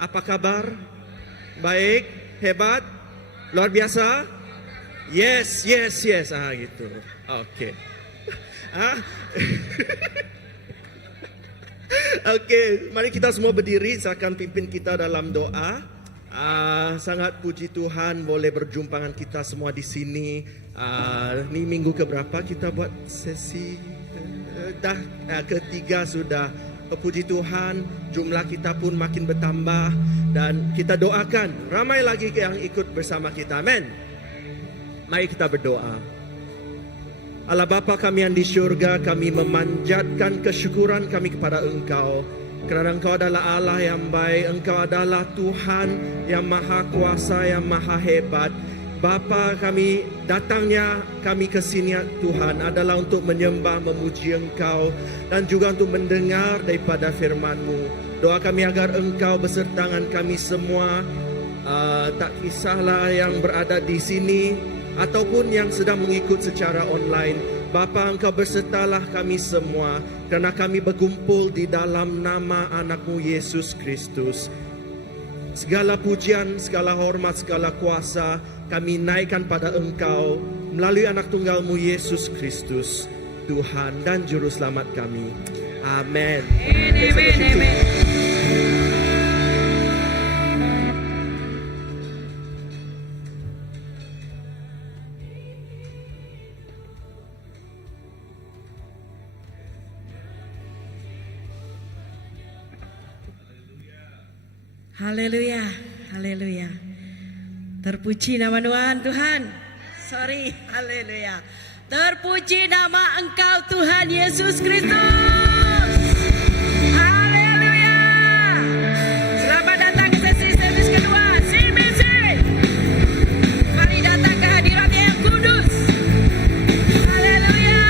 Apa kabar? Baik, hebat, luar biasa. Yes. Gitu. Oke. Oke, mari kita semua berdiri. Saya akan pimpin kita dalam doa. Sangat puji Tuhan boleh berjumpa dengan kita semua di sini. Ini minggu keberapa kita buat sesi? Ketiga sudah. Puji Tuhan, jumlah kita pun makin bertambah dan kita doakan ramai lagi yang ikut bersama kita. Amin. Mari kita berdoa. Allah Bapa kami yang di syurga, kami memanjatkan kesyukuran kami kepada Engkau. Kerana Engkau adalah Allah yang baik, Engkau adalah Tuhan yang maha kuasa, yang maha hebat. Bapa, kami datangnya kami ke sini Tuhan adalah untuk menyembah, memuji Engkau dan juga untuk mendengar daripada firman-Mu. Doa kami agar Engkau beserta dengan kami semua, tak kisahlah yang berada di sini ataupun yang sedang mengikut secara online. Bapa, Engkau bersertalah kami semua kerana kami berkumpul di dalam nama anak-Mu Yesus Kristus. Segala pujian, segala hormat, segala kuasa kami naikkan pada Engkau melalui anak tunggal-Mu Yesus Kristus, Tuhan dan Juru Selamat kami. Amin. Haleluya, haleluya. Terpuji nama Tuhan. Haleluya. Terpuji nama Engkau Tuhan Yesus Kristus. Haleluya. Selamat datang ke sesi servis kedua CBC. Mari datang ke hadirat-Nya yang kudus. Haleluya.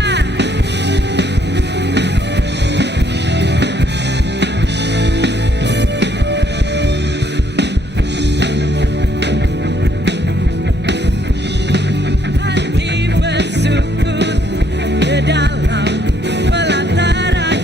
Hati bersyukur ke dalam pelataran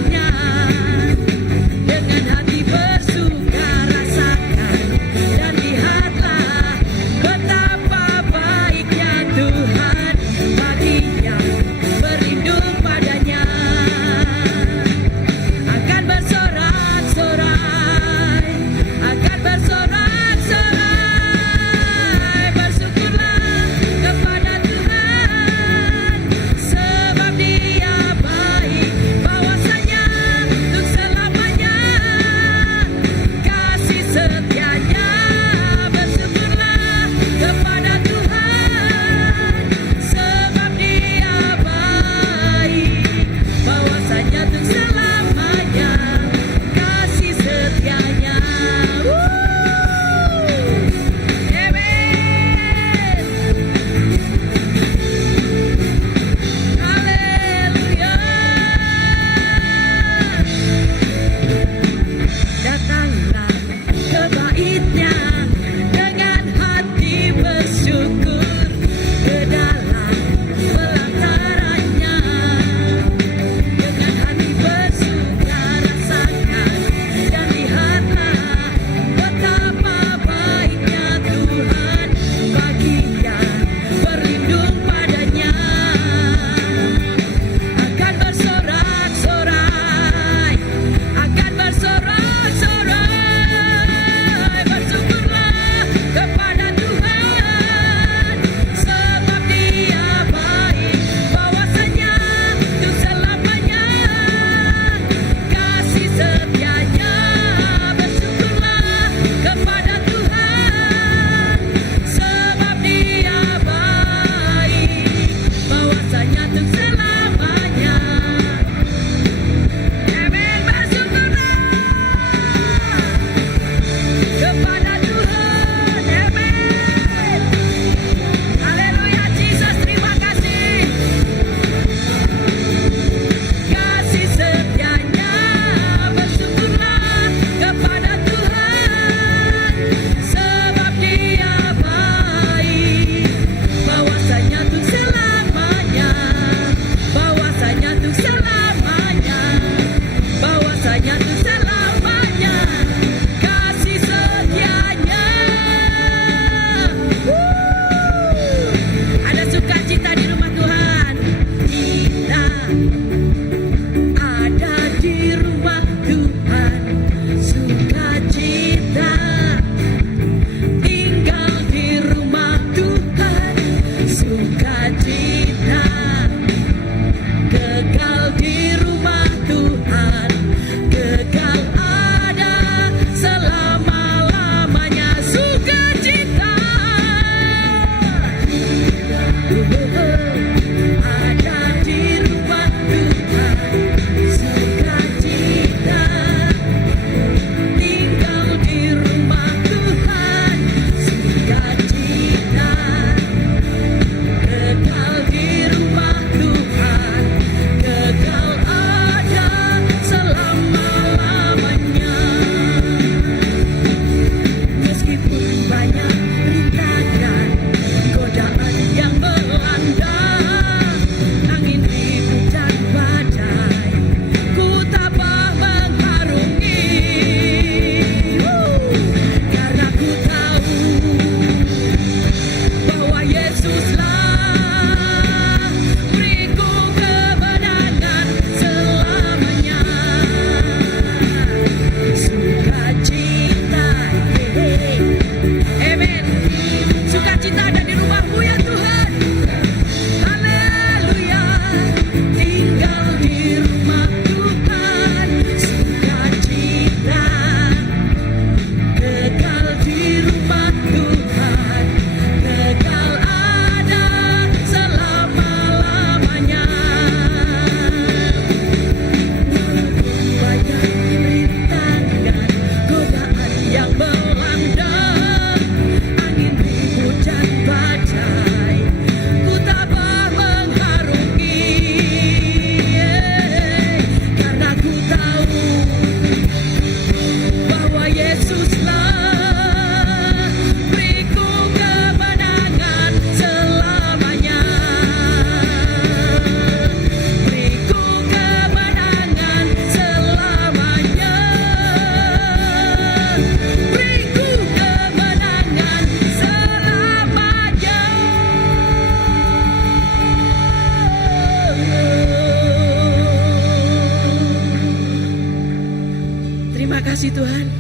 kasih Tuhan.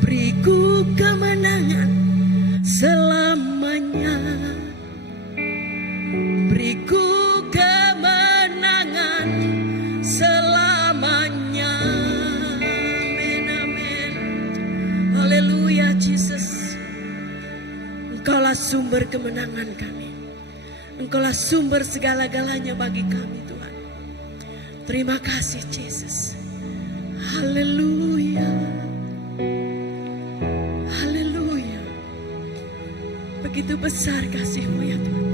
Beriku kemenangan selamanya. Beriku kemenangan selamanya. Amin, amin. Haleluya, Jesus. Engkaulah sumber kemenangan kami. Engkaulah sumber segala-galanya bagi kami, Tuhan. Terima kasih, Jesus. Haleluya. Haleluya. Begitu besar kasih-Mu ya Tuhan.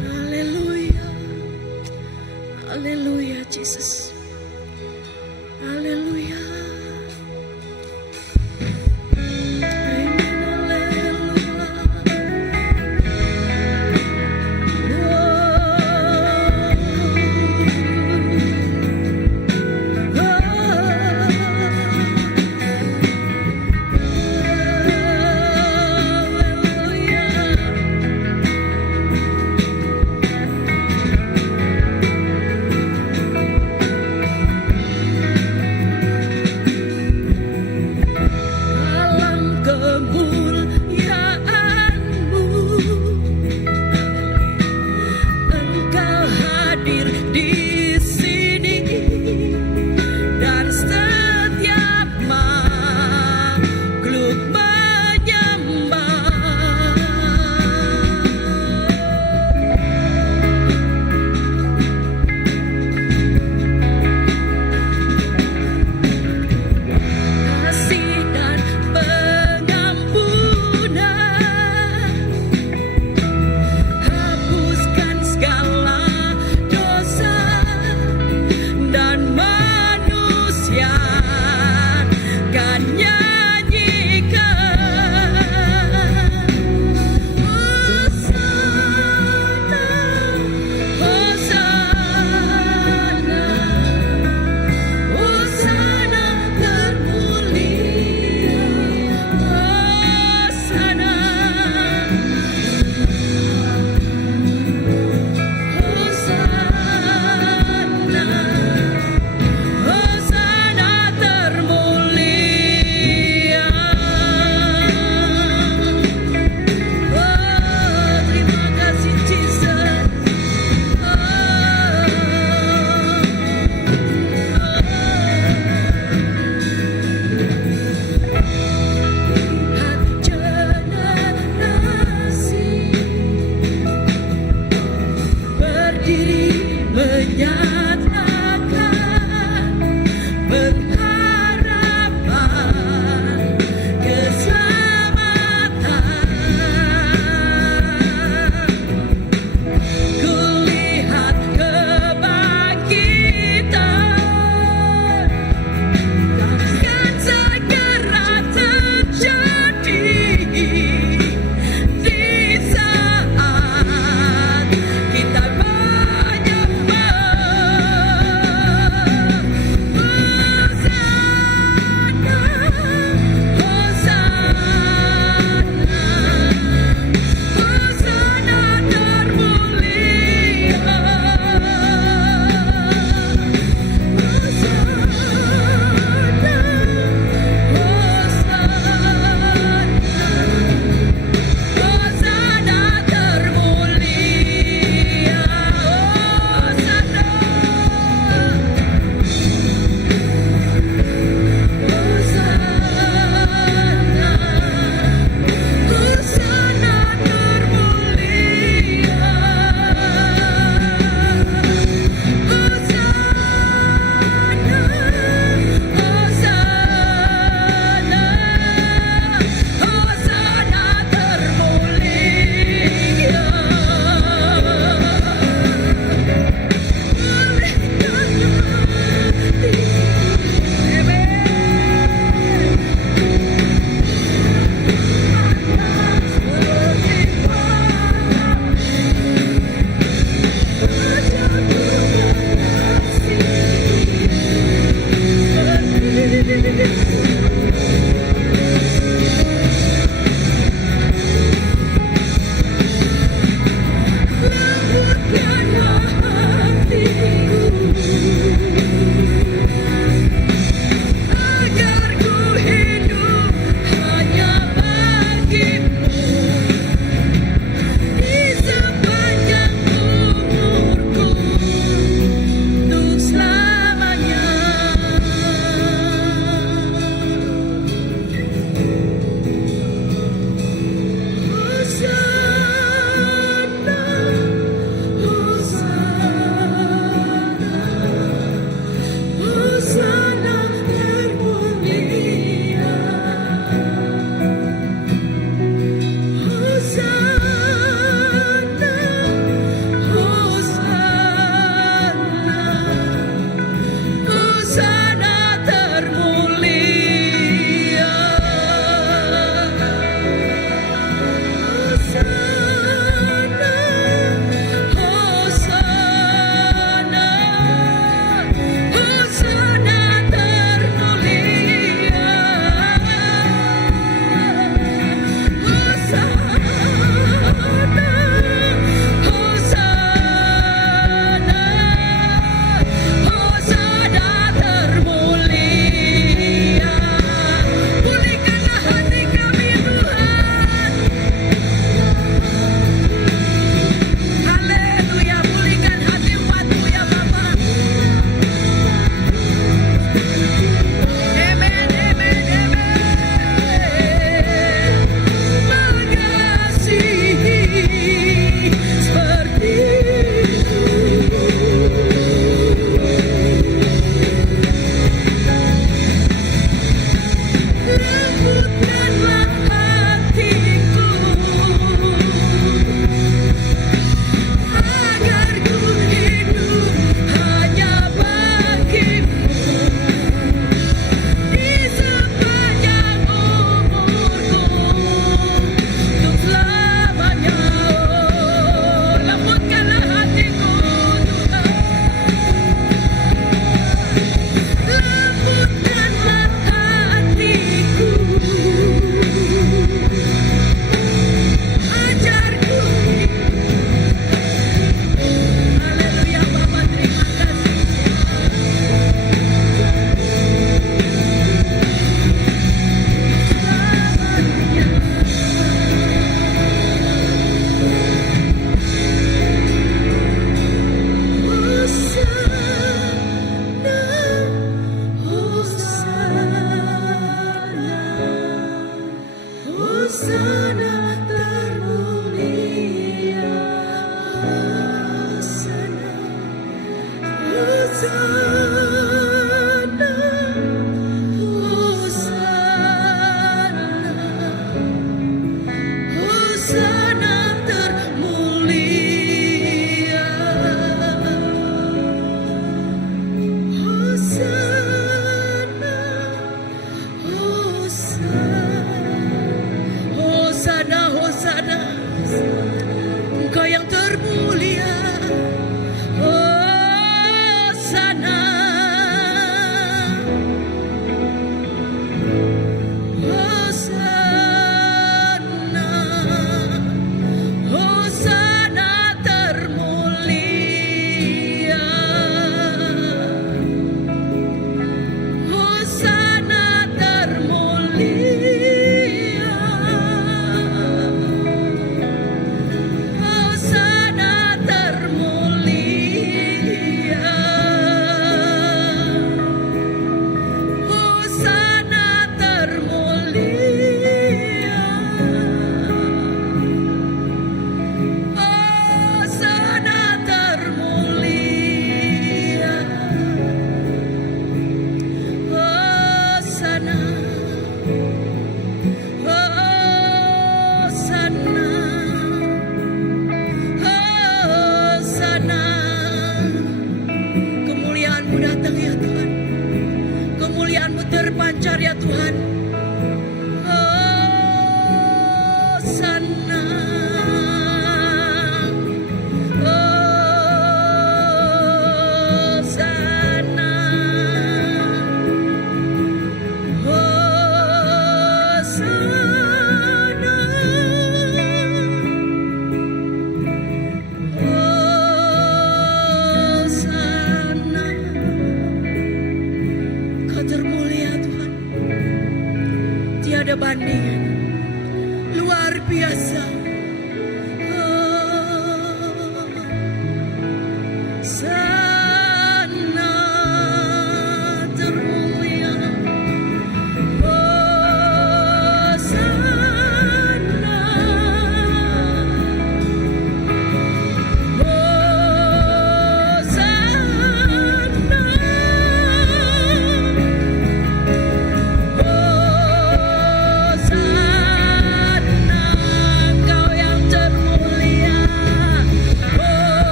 Haleluya. Haleluya, Jesus. Haleluya.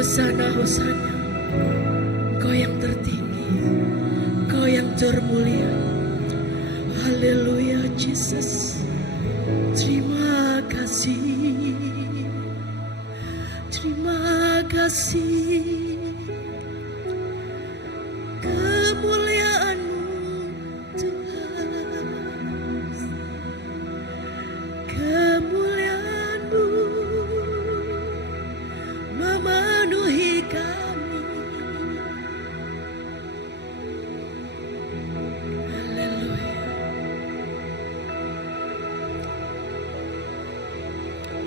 Hosana, Hosana. Engkau yang tertinggi, Engkau yang termulia. Haleluya, Jesus. Terima kasih. Terima kasih. Kemuliaan-Mu Tuhan. Kemuliaan-Mu memenuhi kami. Haleluya.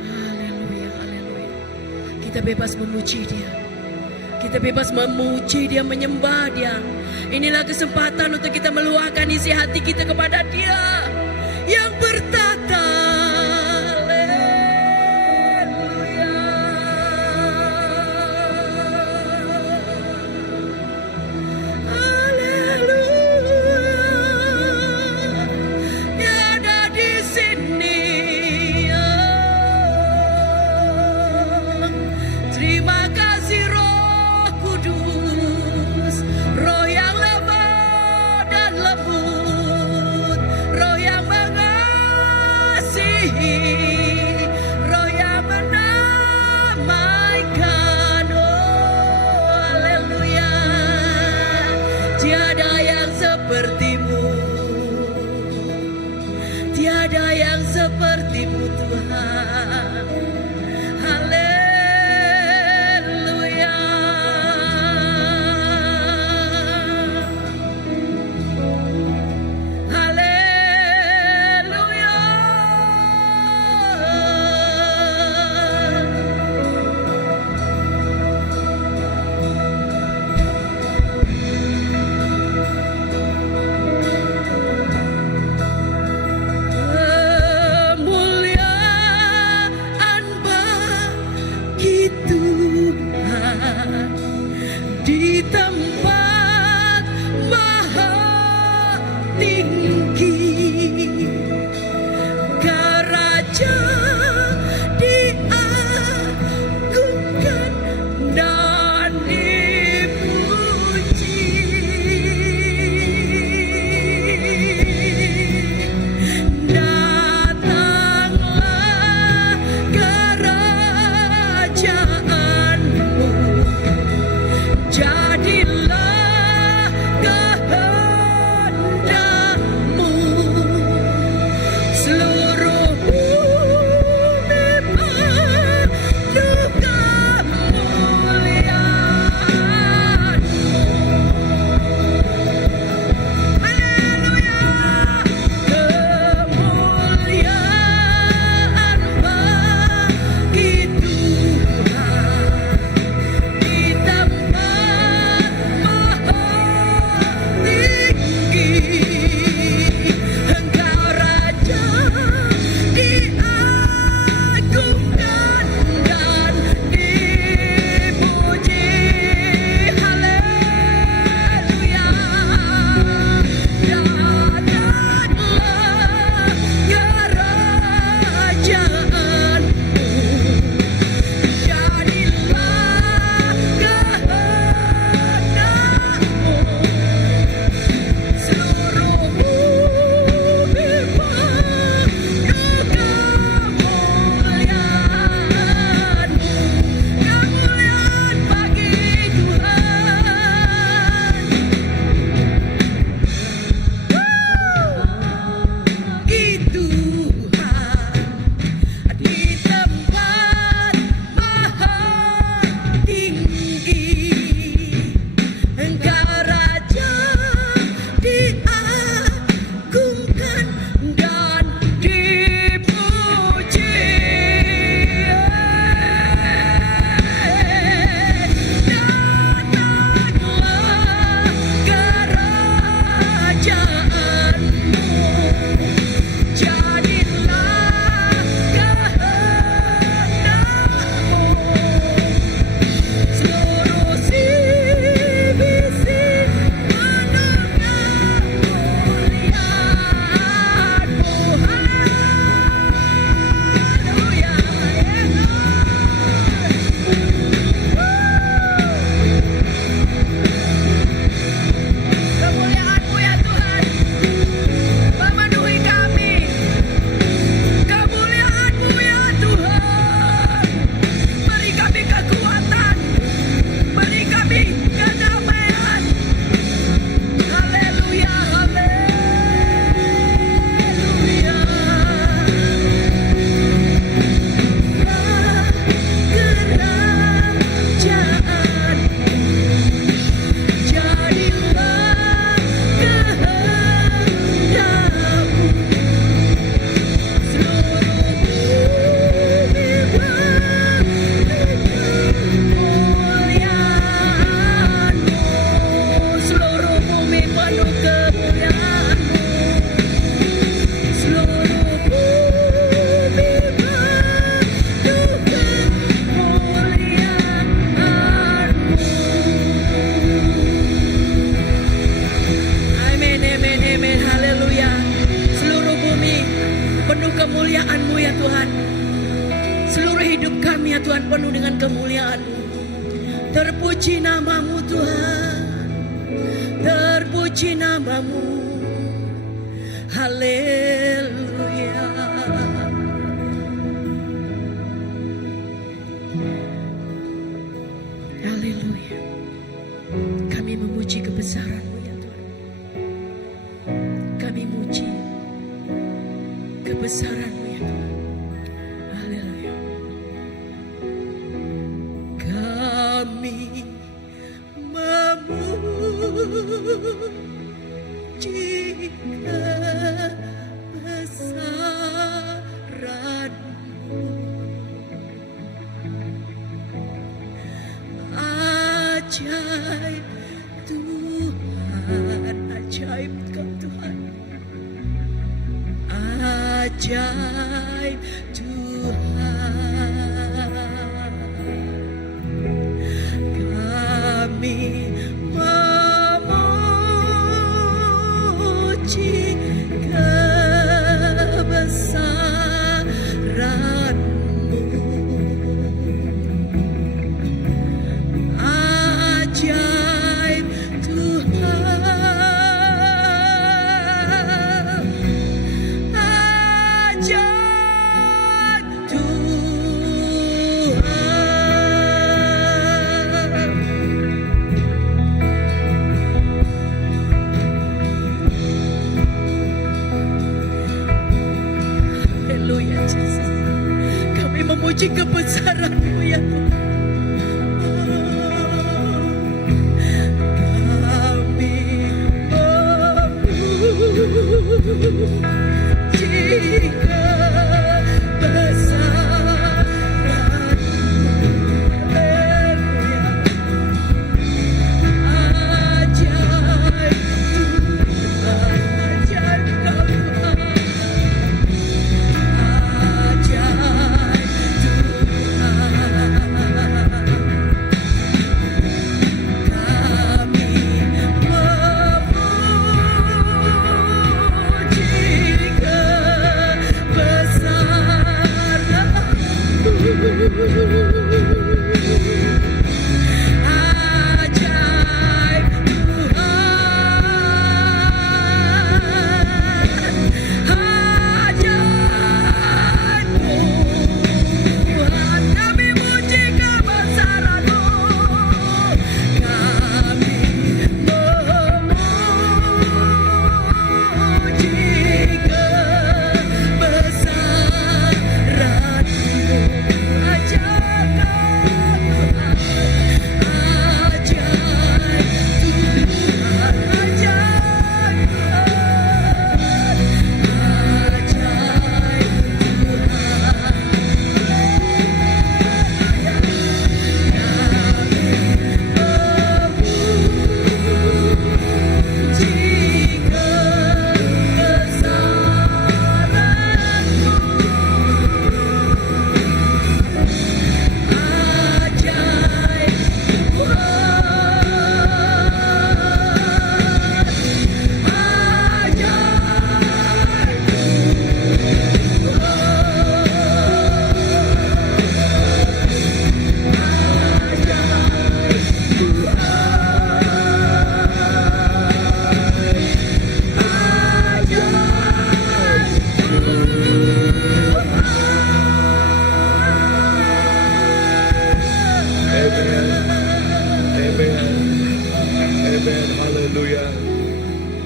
Haleluya, haleluya. Kita bebas memuji Dia. Kita bebas memuji Dia, menyembah Dia. Inilah kesempatan untuk kita meluahkan isi hati kita kepada Dia yang bertata. Terima kasih Roh Kudus, Roh yang lemah dan lembut, Roh yang mengasihi, Roh yang mendamaikan. Oh, haleluya. Tiada yang seperti-Mu, tiada yang seperti-Mu Tuhan. Haleluya. Kemuliaan bagi Tuhan di tempat maha tinggi. Kerajaan diagungkan dan dipuji. Datanglah kerajaanmu, jadilah kehendakmu. Seluruh penuh kemuliaan-Mu ya Tuhan. Seluruh hidup kami ya Tuhan penuh dengan kemuliaan-Mu. Terpuji nama-Mu Tuhan, terpuji nama-Mu. Haleluya. Haleluya. Kami memuji kebesaran-Mu ya Tuhan. Kami muji kebesaran-Mu ya Tuhan. Haleluya. Kami memuji kebesaran-Mu. Ajaib Tuhan, ajaib Kau Tuhan. Ajaib Tuhan. Kami memuji kebesaran-Mu. Ajaib Tuhan. Ajaib Tuhan. Haleluya Yesus. Kami memuji kebesaran-Mu ya Tuhan. Kami memuji kebesaran-Mu. Ajaib Tuhan, ajaib Kau Tuhan. Ajaib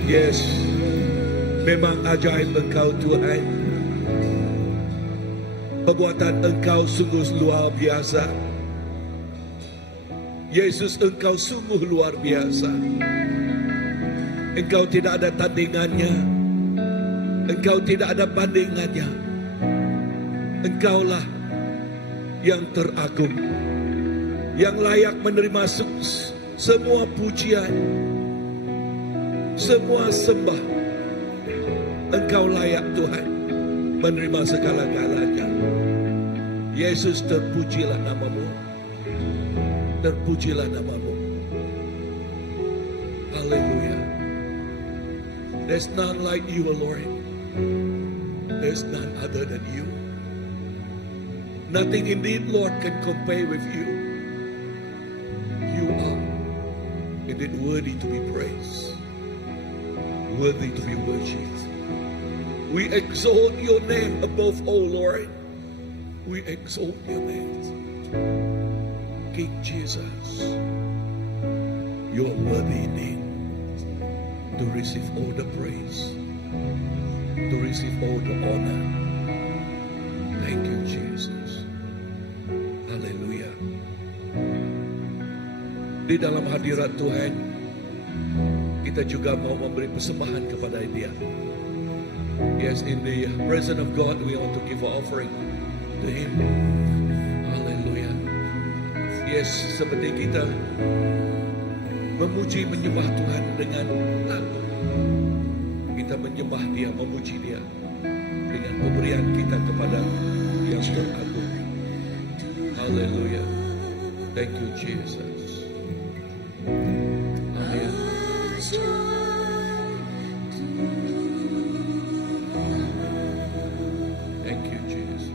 Yes, memang ajaib Engkau Tuhan. Perbuatan Engkau sungguh luar biasa. Yesus, Engkau sungguh luar biasa. Engkau tidak ada tandingannya. Engkau tidak ada bandingannya. Engkaulah yang teragung, yang layak menerima semua pujian, semua sembah. Engkau layak Tuhan menerima segala-galanya. Yesus, terpujilah namamu. Terpujilah namamu. Haleluya. There's none like you, O Lord. There's none other than you. Nothing indeed, Lord, can compare with you. You are indeed worthy to be praised, worthy to be worshipped. We exalt your name above all, Lord. We exalt your name. King Jesus, you are worthy indeed to receive all the praise, to receive all the honor. Thank you, Jesus. Haleluya. Di dalam hadirat Tuhan, kita juga mau memberi persembahan kepada Dia. Yes, in the presence of God, we want to give an offering to Him. Haleluya. Yes, seperti kita memuji menyembah Tuhan dengan lagu. Kita menyembah Dia, memuji Dia dengan pemberian kita kepada Yang Teragung. Haleluya. Thank you, Jesus. Amin. Thank you, Jesus.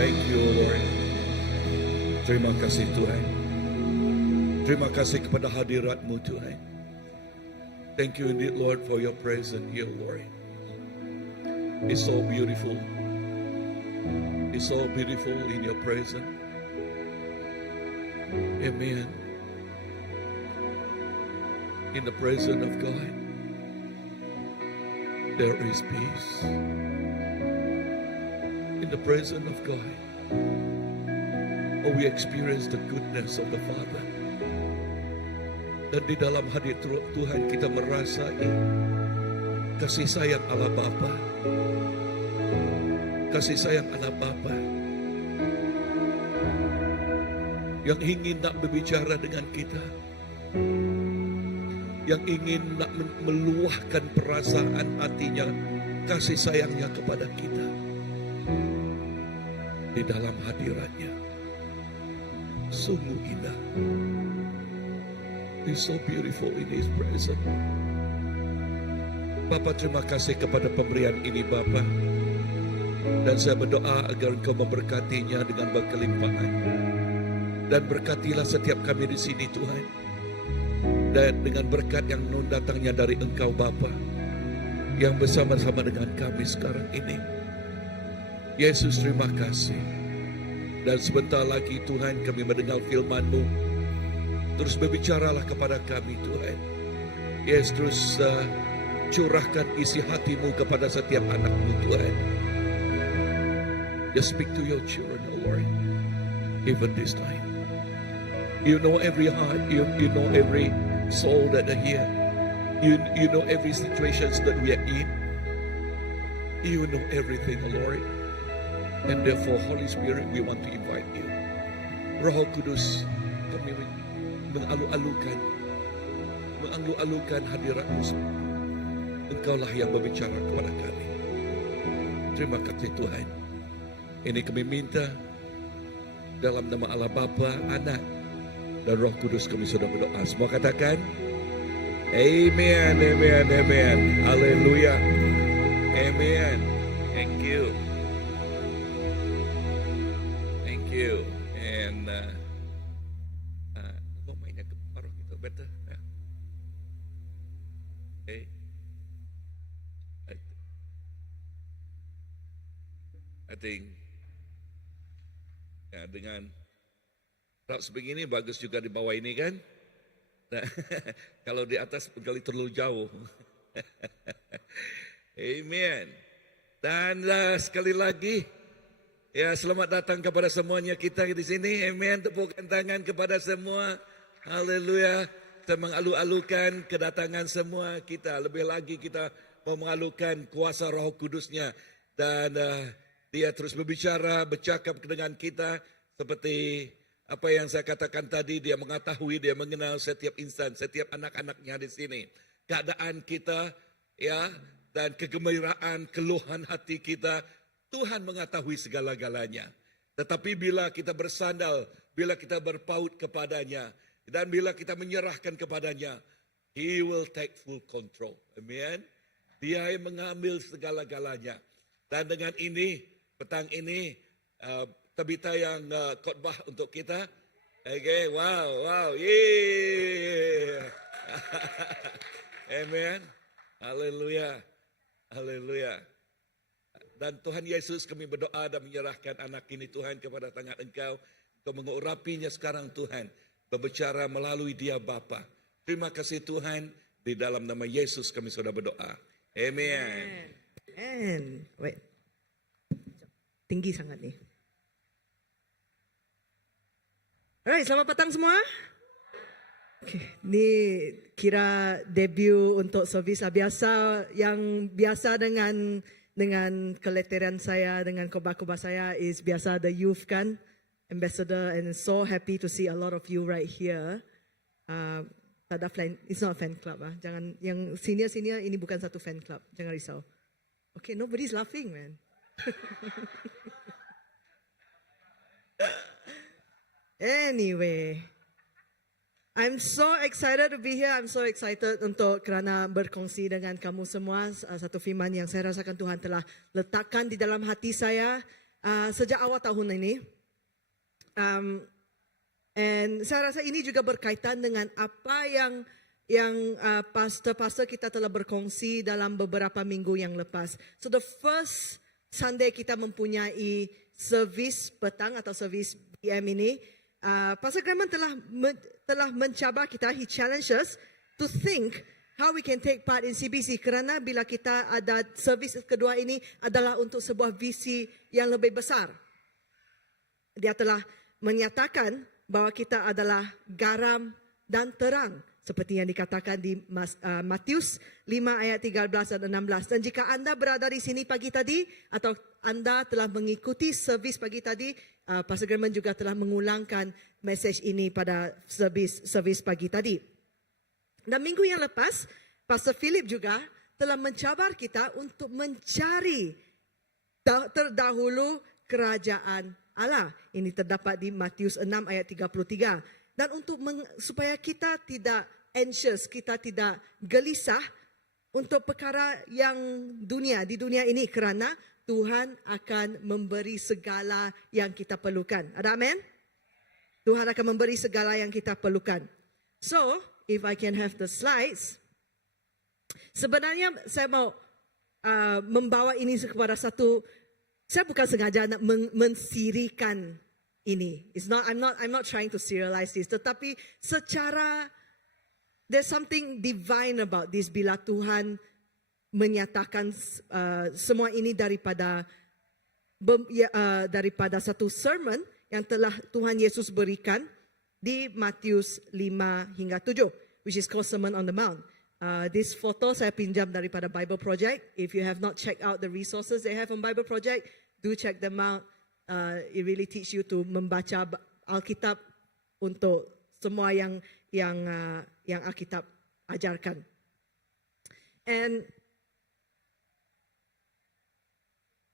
Amen, Lord. Terima kasih Tuhan. Terima kasih kepada hadirat-Mu Tuhan. Thank you indeed Lord for your presence here Lord. It's so beautiful. It's so beautiful in your presence. Amen. In the presence of God, there is peace. In the presence of God, we experience the goodness of the Father. Dan di dalam hadirat Tuhan kita merasai kasih sayang Allah Bapa. Kasih sayang Allah Bapa yang ingin nak berbicara dengan kita, yang ingin nak meluahkan perasaan hatinya, kasih sayangnya kepada kita di dalam hadiratnya. Sungguh indah. It's so beautiful in His presence. Bapa, terima kasih kepada pemberian ini Bapa. Dan saya berdoa agar Engkau memberkatinya dengan berkelimpahan. Dan berkatilah setiap kami di sini Tuhan. Dan dengan berkat yang datangnya dari Engkau Bapa, yang bersama-sama dengan kami sekarang ini. Yesus, terima kasih. Dan sebentar lagi Tuhan kami mendengar firman-Mu. Terus berbicaralah kepada kami Tuhan. Yes, terus curahkan isi hatimu kepada setiap anakmu Tuhan. Just speak to your children, oh Lord, even this time. You know every heart, you know every soul that are here. You know every situations that we are in. You know everything, oh Lord. And therefore, Holy Spirit, we want to invite you. Roh Kudus, kami mengalu-alukan hadiratmu. Engkaulah yang berbicara kepada kami. Terima kasih Tuhan. Ini kami minta dalam nama Allah Bapa, Anak, dan Roh Kudus kami sudah berdoa. Semua katakan, Amen, Amen, Amen. Haleluya. Amen. Thank you. Thank you. And kok mainnya ke paruh gitu, better. Okay. I think ya, dengan tak sebegini bagus juga di bawah ini kan. Nah, kalau di atas kali terlalu jauh. Amen. Dan sekali lagi, ya selamat datang kepada semuanya kita di sini. Amen. Tepukkan tangan kepada semua. Haleluya. Kita mengalu-alukan kedatangan semua kita. Lebih lagi kita mau mengalukan kuasa Roh Kudusnya. Dan dia terus berbicara, bercakap dengan kita. Seperti apa yang saya katakan tadi, dia mengetahui, dia mengenal setiap insan, setiap anak-anaknya di sini. Keadaan kita, ya, dan kegembiraan, keluhan hati kita, Tuhan mengetahui segala-galanya. Tetapi bila kita bersandal, bila kita berpaut kepadanya, dan bila kita menyerahkan kepadanya, He will take full control. Amen. Dia yang mengambil segala-galanya. Dan dengan ini, petang ini, Tabita yang khotbah untuk kita. Okay, wow, yeah. Amen. Haleluya. Haleluya. Dan Tuhan Yesus, kami berdoa dan menyerahkan anak ini Tuhan kepada tangan Engkau. Engkau mengurapinya sekarang Tuhan. Berbicara melalui dia Bapa. Terima kasih Tuhan. Di dalam nama Yesus kami sudah berdoa. Amen. And wait. Tinggi sangat nih. Alright, selamat petang semua. Okay, ni kira debut untuk servis biasa yang biasa dengan keletiran saya, dengan khotbah saya is biasa the youth kan, ambassador, and so happy to see a lot of you right here. Tak ada fan, it's not a fan club Jangan yang senior ini bukan satu fan club, jangan risau. Okay, nobody's laughing man. Anyway, I'm so excited to be here. I'm so excited untuk kerana berkongsi dengan kamu semua satu firman yang saya rasakan Tuhan telah letakkan di dalam hati saya sejak awal tahun ini. And saya rasa ini juga berkaitan dengan apa yang pastor-pastor kita telah berkongsi dalam beberapa minggu yang lepas. So the first Sunday kita mempunyai servis petang atau servis PM ini. Pastor Graman telah mencabar kita, he challenged us to think how we can take part in CBC. Kerana bila kita ada servis kedua ini adalah untuk sebuah visi yang lebih besar. Dia telah menyatakan bahawa kita adalah garam dan terang. Seperti yang dikatakan di Matius 5 ayat 13 dan 16. Dan jika anda berada di sini pagi tadi atau anda telah mengikuti servis pagi tadi, Pastor Graman juga telah mengulangkan mesej ini pada servis pagi tadi. Dan minggu yang lepas, Pastor Philip juga telah mencabar kita untuk mencari terdahulu kerajaan Allah. Ini terdapat di Matius 6 ayat 33. Dan untuk supaya kita tidak anxious, kita tidak gelisah untuk perkara yang di dunia ini kerana Tuhan akan memberi segala yang kita perlukan. Ada amen? Tuhan akan memberi segala yang kita perlukan. So, if I can have the slides. Sebenarnya saya mau membawa ini kepada satu, saya bukan sengaja nak mensirikan ini. I'm not trying to serialize this, tetapi secara there's something divine about this bila Tuhan menyatakan semua ini daripada satu sermon yang telah Tuhan Yesus berikan di Matius 5 hingga 7, which is called Sermon on the Mount. This photo saya pinjam daripada Bible Project. If you have not checked out the resources they have on Bible Project, do check them out. It really teach you to membaca Alkitab untuk semua yang Alkitab ajarkan. And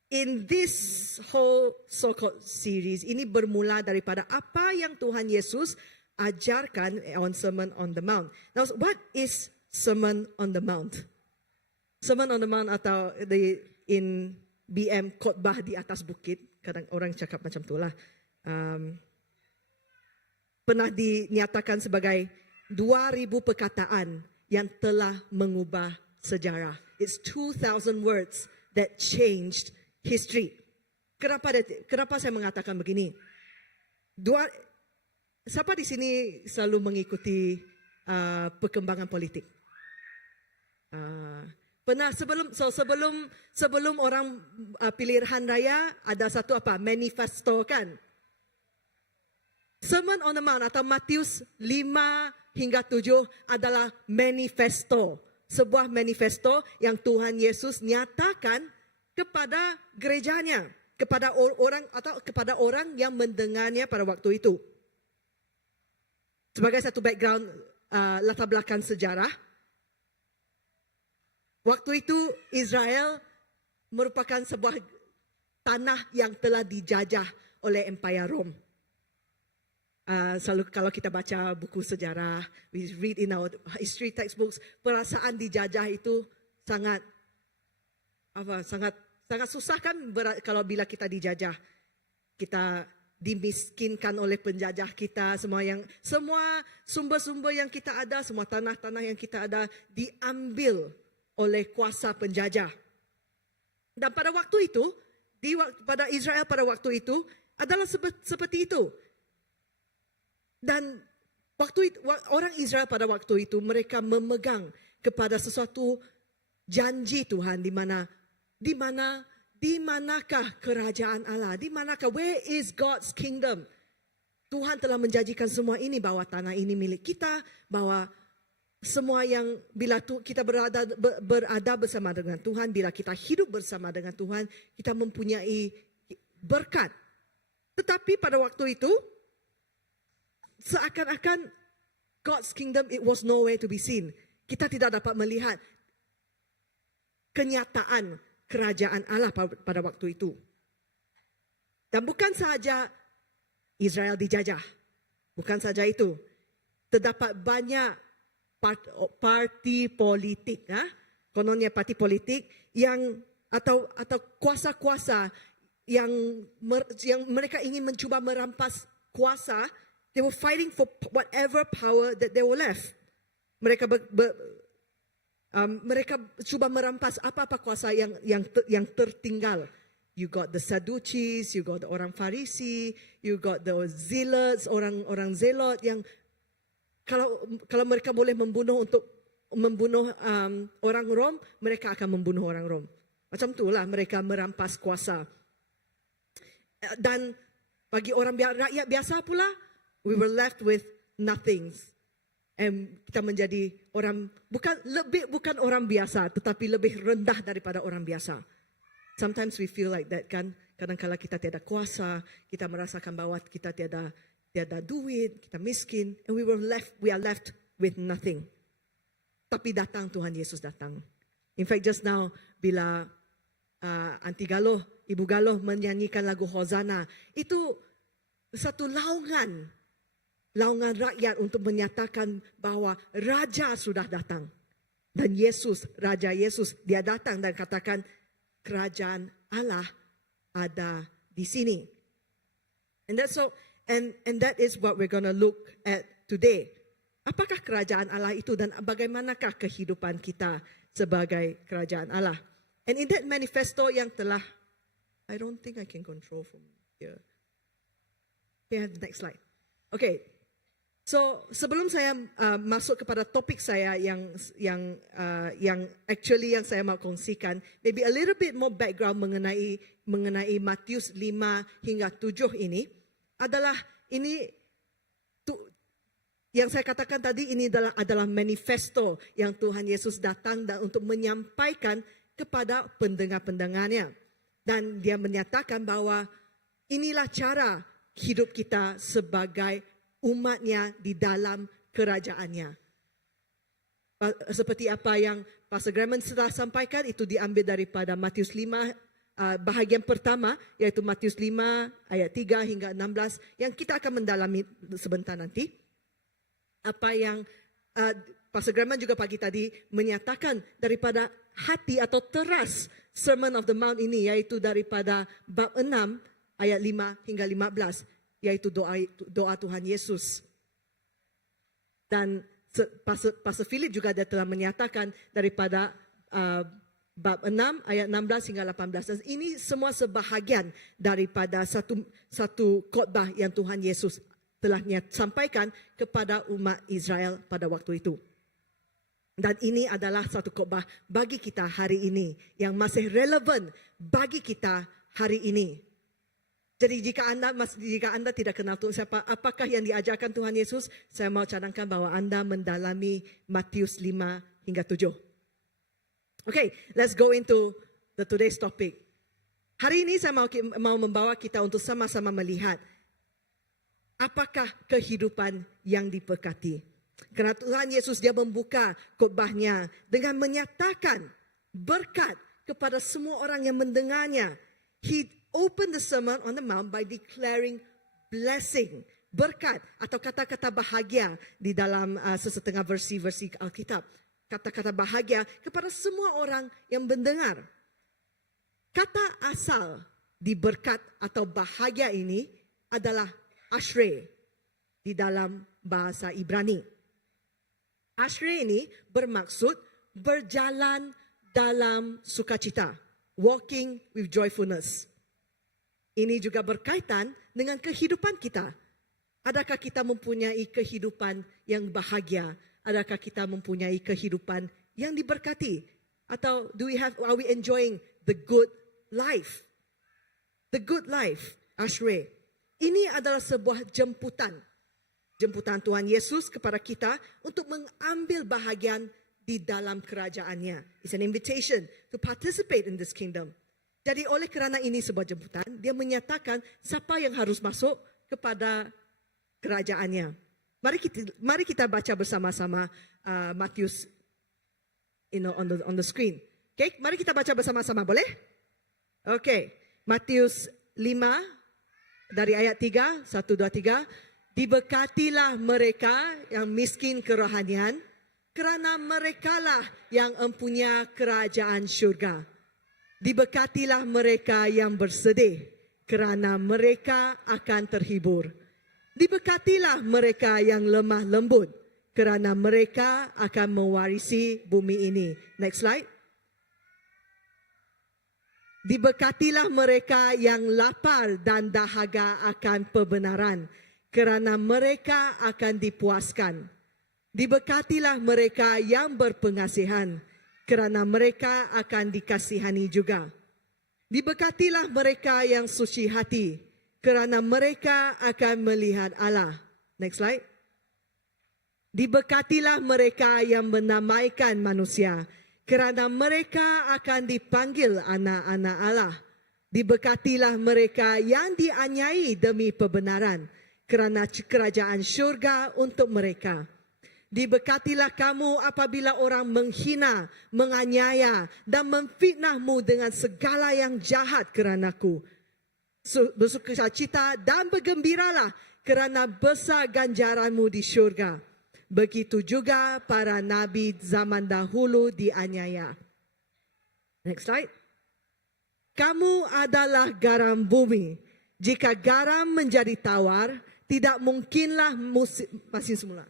in this whole so-called series, ini bermula daripada apa yang Tuhan Yesus ajarkan on Sermon on the Mount. Now, what is Sermon on the Mount? Sermon on the Mount atau in BM khotbah di atas bukit, kadang orang cakap macam itulah. Pernah dinyatakan sebagai 2000 perkataan yang telah mengubah sejarah. It's 2000 words that changed history. Kenapa saya mengatakan begini? Siapa di sini selalu mengikuti perkembangan politik? Pernah sebelum orang pilihan raya ada satu manifesto kan? Sermon on the Mount atau Matius 5 hingga 7 adalah manifesto. Sebuah manifesto yang Tuhan Yesus nyatakan kepada gerejanya, kepada orang yang mendengarnya pada waktu itu. Sebagai satu background latar belakang sejarah, waktu itu Israel merupakan sebuah tanah yang telah dijajah oleh Empire Rome. Selalu kalau kita baca buku sejarah, we read in our history textbooks, perasaan dijajah itu sangat susah kan kalau bila kita dijajah. Kita dimiskinkan oleh penjajah kita, semua sumber-sumber yang kita ada, semua tanah-tanah yang kita ada diambil oleh kuasa penjajah. Dan pada waktu itu, pada Israel pada waktu itu adalah seperti itu. Dan orang Israel pada waktu itu mereka memegang kepada sesuatu janji Tuhan di manakah kerajaan Allah? Di manakah? Where is God's kingdom? Tuhan telah menjanjikan semua ini, bahwa tanah ini milik kita, bahwa semua yang bila kita berada bersama dengan Tuhan, bila kita hidup bersama dengan Tuhan, kita mempunyai berkat. Tetapi pada waktu itu seakan-akan God's kingdom, it was nowhere to be seen. Kita tidak dapat melihat kenyataan kerajaan Allah pada waktu itu. Dan bukan sahaja Israel dijajah, bukan saja itu. Terdapat banyak parti politik, kononnya parti politik yang atau kuasa-kuasa yang mereka ingin mencuba merampas kuasa. They were fighting for whatever power that they were left. Mereka cuba merampas apa-apa kuasa yang tertinggal. You got the Sadducees, you got the orang Farisi, you got the zealots, orang zelot yang kalau mereka boleh membunuh orang Rom, mereka akan membunuh orang Rom. Macam itulah mereka merampas kuasa. Dan bagi rakyat biasa pula, we were left with nothing. And kita menjadi bukan orang biasa, tetapi lebih rendah daripada orang biasa. Sometimes we feel like that kan. Kadang-kadang kita tiada kuasa, kita merasakan bahwa kita tiada duit, kita miskin, and we are left with nothing. Tapi datang Tuhan Yesus datang. In fact, just now bila Auntie Galoh, Ibu Galoh menyanyikan lagu Hosana, itu satu laungan rakyat untuk menyatakan bahwa Raja sudah datang. Dan Raja Yesus, dia datang dan katakan kerajaan Allah ada di sini. And that is what we're going to look at today. Apakah kerajaan Allah itu dan bagaimanakah kehidupan kita sebagai kerajaan Allah? And in that manifesto yang telah, I don't think I can control from here. Okay, next slide. Okay, so sebelum saya masuk kepada topik saya yang actually yang saya mau kongsikan, maybe a little bit more background mengenai Matius 5 hingga 7 ini adalah yang saya katakan tadi ini adalah manifesto yang Tuhan Yesus datang dan untuk menyampaikan kepada pendengar-pendengarnya. Dan dia menyatakan bahwa inilah cara hidup kita sebagai umatnya di dalam kerajaannya. Seperti apa yang Pastor Graham telah sampaikan, itu diambil daripada Matius 5 bahagian pertama, yaitu Matius 5 ayat 3 hingga 16 yang kita akan mendalami sebentar nanti. Apa yang Pastor Graham juga pagi tadi menyatakan daripada hati atau teras Sermon of the Mount ini, yaitu daripada bab 6 ayat 5 hingga 15, yaitu doa Tuhan Yesus. Dan Pastor Philip juga dia telah menyatakan daripada bab 6 ayat 16 hingga 18. Dan ini semua sebahagian daripada satu khotbah yang Tuhan Yesus telah sampaikan kepada umat Israel pada waktu itu. Dan ini adalah satu khotbah bagi kita hari ini yang masih relevan bagi kita hari ini. Jadi jika anda tidak kenal Tuhan siapa, apakah yang diajarkan Tuhan Yesus, saya mau cadangkan bahwa anda mendalami Matius 5 hingga 7. Okay, let's go into today's topic. Hari ini saya mau membawa kita untuk sama-sama melihat apakah kehidupan yang diberkati. Kerana Tuhan Yesus dia membuka khotbahnya dengan menyatakan berkat kepada semua orang yang mendengarnya. He opened the Sermon on the Mount by declaring blessing, berkat atau kata-kata bahagia di dalam sesetengah versi Alkitab. Kata-kata bahagia kepada semua orang yang mendengar. Kata asal di berkat atau bahagia ini adalah Ashrei di dalam bahasa Ibrani. Ashrei ini bermaksud berjalan dalam sukacita, walking with joyfulness. Ini juga berkaitan dengan kehidupan kita. Adakah kita mempunyai kehidupan yang bahagia? Adakah kita mempunyai kehidupan yang diberkati? Atau are we enjoying the good life? The good life, Ashrei. Ini adalah sebuah jemputan Tuhan Yesus kepada kita untuk mengambil bahagian di dalam kerajaannya. It's an invitation to participate in this kingdom. Jadi oleh kerana ini sebuah jemputan, dia menyatakan siapa yang harus masuk kepada kerajaannya. Mari kita baca bersama-sama Matius on the screen. Okay, mari kita baca bersama-sama, boleh? Okay, Matius 5 dari ayat 3, 1, 2, 3. Diberkatilah mereka yang miskin kerohanian, kerana merekalah yang empunya kerajaan syurga. Diberkatilah mereka yang bersedih, kerana mereka akan terhibur. Diberkatilah mereka yang lemah lembut, kerana mereka akan mewarisi bumi ini. Next slide. Diberkatilah mereka yang lapar dan dahaga akan kebenaran, kerana mereka akan dipuaskan. Diberkatilah mereka yang berpengasihan, kerana mereka akan dikasihani juga. Diberkatilah mereka yang suci hati, kerana mereka akan melihat Allah. Next slide. Diberkatilah mereka yang menamaikan manusia, kerana mereka akan dipanggil anak-anak Allah. Diberkatilah mereka yang dianiai demi kebenaran, kerana kerajaan syurga untuk mereka. Diberkatilah kamu apabila orang menghina, menganiaya dan memfitnahmu dengan segala yang jahat kerana-Ku. Bersukacita dan bergembiralah kerana besar ganjaranmu di syurga. Begitu juga para nabi zaman dahulu dianiaya. Next slide. Kamu adalah garam bumi. Jika garam menjadi tawar, tidak mungkinlah masih semula.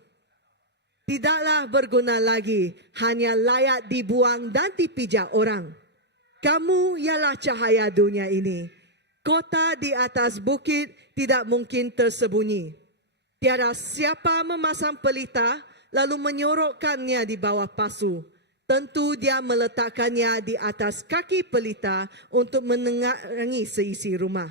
Tidaklah berguna lagi, hanya layak dibuang dan dipijak orang. Kamu ialah cahaya dunia ini. Kota di atas bukit tidak mungkin tersembunyi. Tiada siapa memasang pelita lalu menyorokkannya di bawah pasu. Tentu dia meletakkannya di atas kaki pelita untuk menerangi seisi rumah.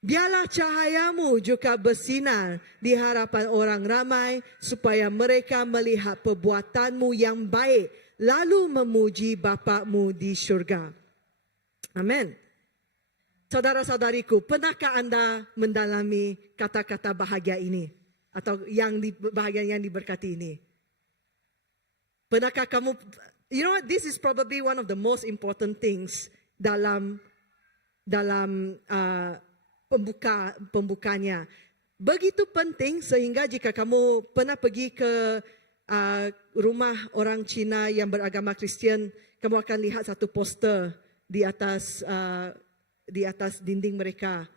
Biarlah cahayamu juga bersinar di hadapan orang ramai supaya mereka melihat perbuatanmu yang baik lalu memuji Bapamu di syurga. Amin. Saudara-saudariku, pernahkah anda mendalami kata-kata bahagia ini? Atau bahagia yang diberkati ini? Pernahkah kamu, you know what, this is probably one of the most important things dalam pembukanya. Begitu penting sehingga jika kamu pernah pergi ke rumah orang Cina yang beragama Kristian, kamu akan lihat satu poster di atas dinding mereka.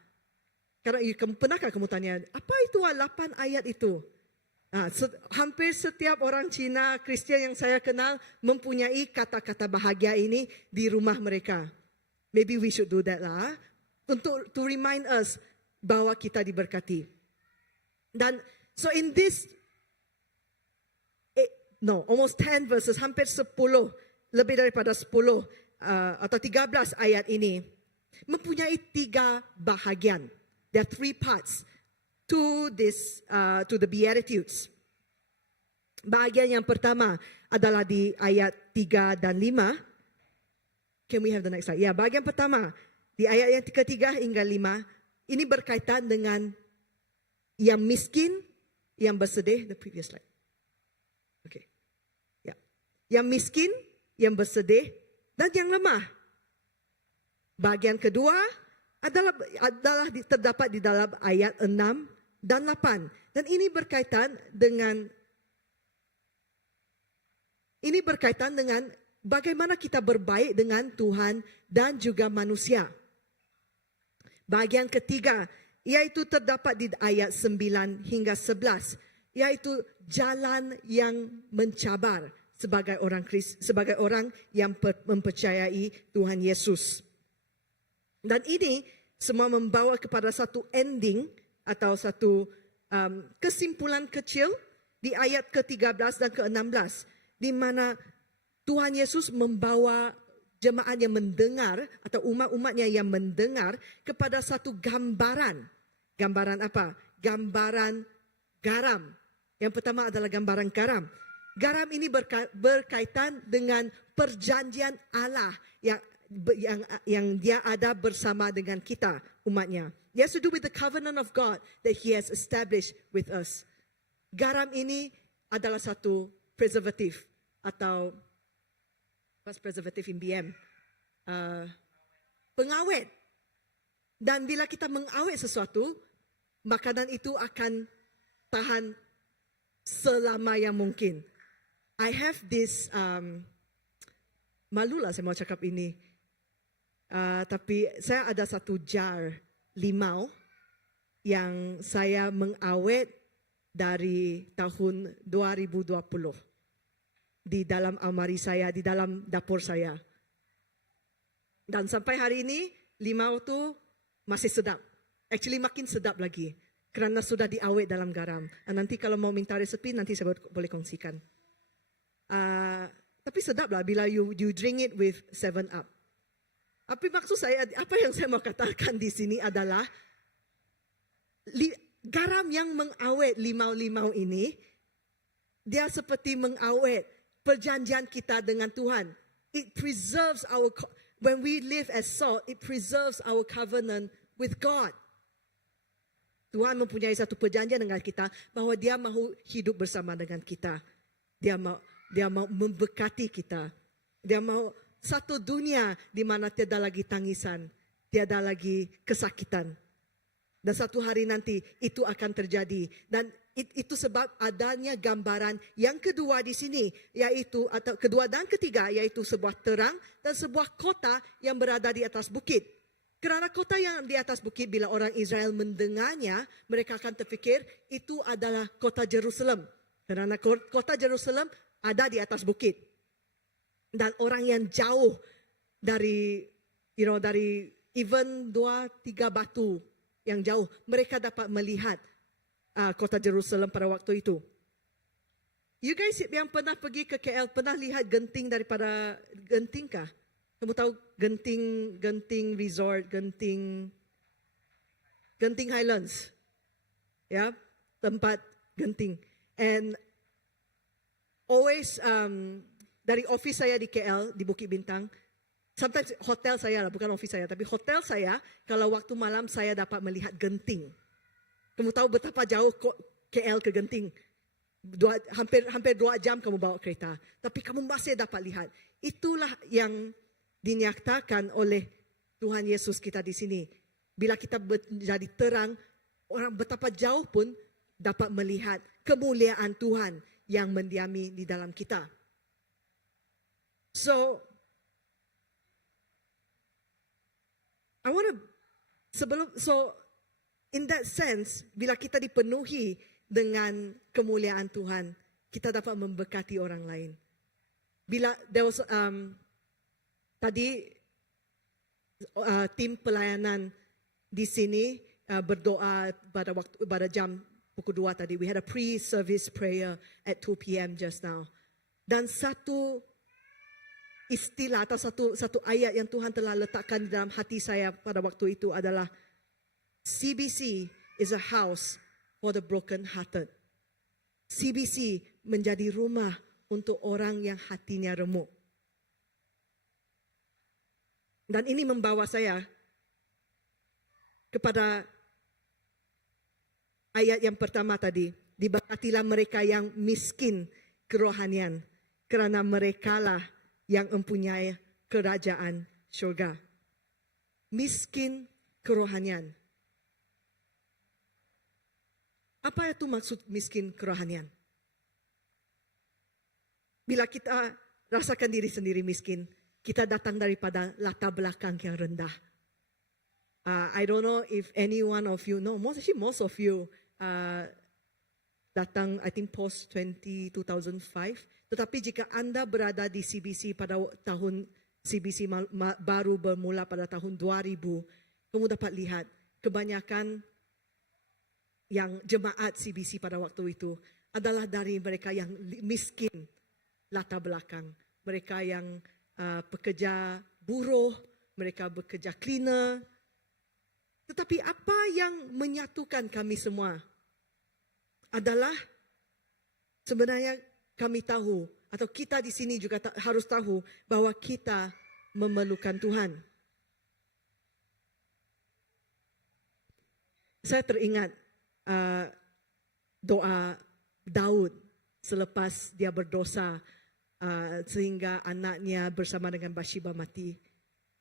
Karena pernahkah kamu tanya, apa itu 8 ayat itu? Hampir setiap orang Cina Kristian yang saya kenal mempunyai kata-kata bahagia ini di rumah mereka. Maybe we should do that lah, untuk to remind us bahwa kita diberkati. Dan so in this almost 10 verses, hampir 10, lebih daripada 10 atau 13 ayat ini mempunyai 3 bahagian. There are 3 parts to the Beatitudes. Bahagian yang pertama adalah di ayat 3 dan 5. Can we have the next slide? Ya, bahagian pertama di ayat yang ketiga hingga 5 ini berkaitan dengan yang miskin, yang bersedih. The previous slide. Okay. Ya. Yang miskin, yang bersedih dan yang lemah. Bahagian kedua adalah terdapat di dalam ayat 6 dan 8. Dan ini berkaitan dengan bagaimana kita berbaik dengan Tuhan dan juga manusia. Bahagian ketiga yaitu terdapat di ayat 9 hingga 11, yaitu jalan yang mencabar sebagai orang yang mempercayai Tuhan Yesus. Dan ini semua membawa kepada satu ending atau satu kesimpulan kecil di ayat ke-13 dan ke-16, di mana Tuhan Yesus membawa jemaat yang mendengar atau umat-umatnya yang mendengar kepada satu gambaran. Gambaran apa? Gambaran garam. Yang pertama adalah gambaran garam. Garam ini berkaitan dengan perjanjian Allah yang dia ada bersama dengan kita, umatnya. It has to do with the covenant of God that He has established with us. Garam ini adalah satu preservative atau preservative in BM, pengawet. Dan bila kita mengawet sesuatu, makanan itu akan tahan selama yang mungkin. I have this, malulah saya mau cakap ini, tapi saya ada satu jar limau yang saya mengawet dari tahun 2020 di dalam almari saya, di dalam dapur saya. Dan sampai hari ini limau tu masih sedap. Actually makin sedap lagi kerana sudah diawet dalam garam. Nanti kalau mau minta resepi nanti saya boleh kongsikan. Tapi sedap lah bila you drink it with 7-Up. Apa maksud saya, apa yang saya mau katakan di sini adalah garam yang mengawet limau-limau ini, dia seperti mengawet perjanjian kita dengan Tuhan. It preserves when we live as salt, it preserves our covenant with God. Tuhan mempunyai satu perjanjian dengan kita bahwa Dia mahu hidup bersama dengan kita. Dia mau memberkati kita. Dia mau satu dunia di mana tiada lagi tangisan, tiada lagi kesakitan. Dan satu hari nanti itu akan terjadi. Dan itu sebab adanya gambaran yang kedua di sini, yaitu atau kedua dan ketiga, yaitu sebuah terang dan sebuah kota yang berada di atas bukit. Kerana kota yang di atas bukit, bila orang Israel mendengarnya, mereka akan terfikir itu adalah kota Jerusalem. Kerana kota Jerusalem ada di atas bukit. Dan orang yang jauh dari even 2-3 batu yang jauh, mereka dapat melihat kota Jerusalem pada waktu itu. You guys yang pernah pergi ke KL, pernah lihat Genting daripada Genting kah? Kamu tahu Genting Resort, Genting Highlands? Ya, tempat Genting. And always dari office saya di KL, di Bukit Bintang, sometimes hotel saya lah, bukan office saya, tapi hotel saya, kalau waktu malam saya dapat melihat Genting. Kamu tahu betapa jauh KL ke Genting? Hampir 2 jam kamu bawa kereta. Tapi kamu masih dapat lihat. Itulah yang dinyatakan oleh Tuhan Yesus kita di sini. Bila kita menjadi terang, orang betapa jauh pun dapat melihat kemuliaan Tuhan yang mendiami di dalam kita. So, in that sense, bila kita dipenuhi dengan kemuliaan Tuhan, kita dapat memberkati orang lain. Bila there was, tadi tim pelayanan di sini berdoa pada jam pukul 2 tadi. We had a pre-service prayer at 2 p.m. just now. Dan satu istilah atau satu ayat yang Tuhan telah letakkan di dalam hati saya pada waktu itu adalah CBC is a house for the broken hearted. CBC menjadi rumah untuk orang yang hatinya remuk. Dan ini membawa saya kepada ayat yang pertama tadi. Diberkatilah mereka yang miskin kerohanian, kerana merekalah yang mempunyai kerajaan syurga. Miskin kerohanian. Apa itu maksud miskin kerohanian? Bila kita rasakan diri sendiri miskin, kita datang daripada latar belakang yang rendah. I don't know if any one of you, no, most of you datang, I think post 2005. Tetapi jika anda berada di CBC pada tahun CBC baru bermula pada tahun 2000, kamu dapat lihat kebanyakan yang jemaat CBC pada waktu itu adalah dari mereka yang miskin latar belakang. Mereka yang pekerja buruh, mereka bekerja cleaner. Tetapi apa yang menyatukan kami semua adalah sebenarnya kami tahu, atau kita di sini juga harus tahu bahwa kita memerlukan Tuhan. Saya teringat doa Daud selepas dia berdosa sehingga anaknya bersama dengan Bathsheba mati.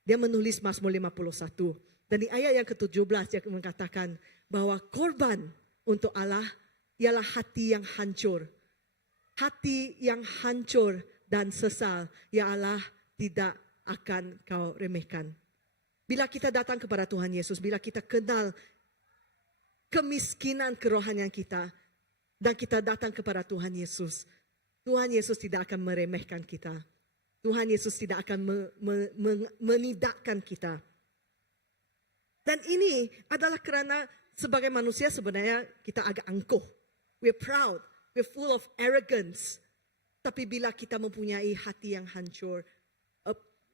Dia menulis Mazmur 51. Dan di ayat yang ke-17 dia mengatakan bahwa korban untuk Allah ialah hati yang hancur. Hati yang hancur dan sesal, ya Allah, tidak akan kau remehkan. Bila kita datang kepada Tuhan Yesus, bila kita kenal kemiskinan kerohanian kita, dan kita datang kepada Tuhan Yesus tidak akan meremehkan kita. Tuhan Yesus tidak akan menidakkan kita. Dan ini adalah kerana sebagai manusia sebenarnya kita agak angkuh. We're proud, we're full of arrogance. Tapi bila kita mempunyai hati yang hancur,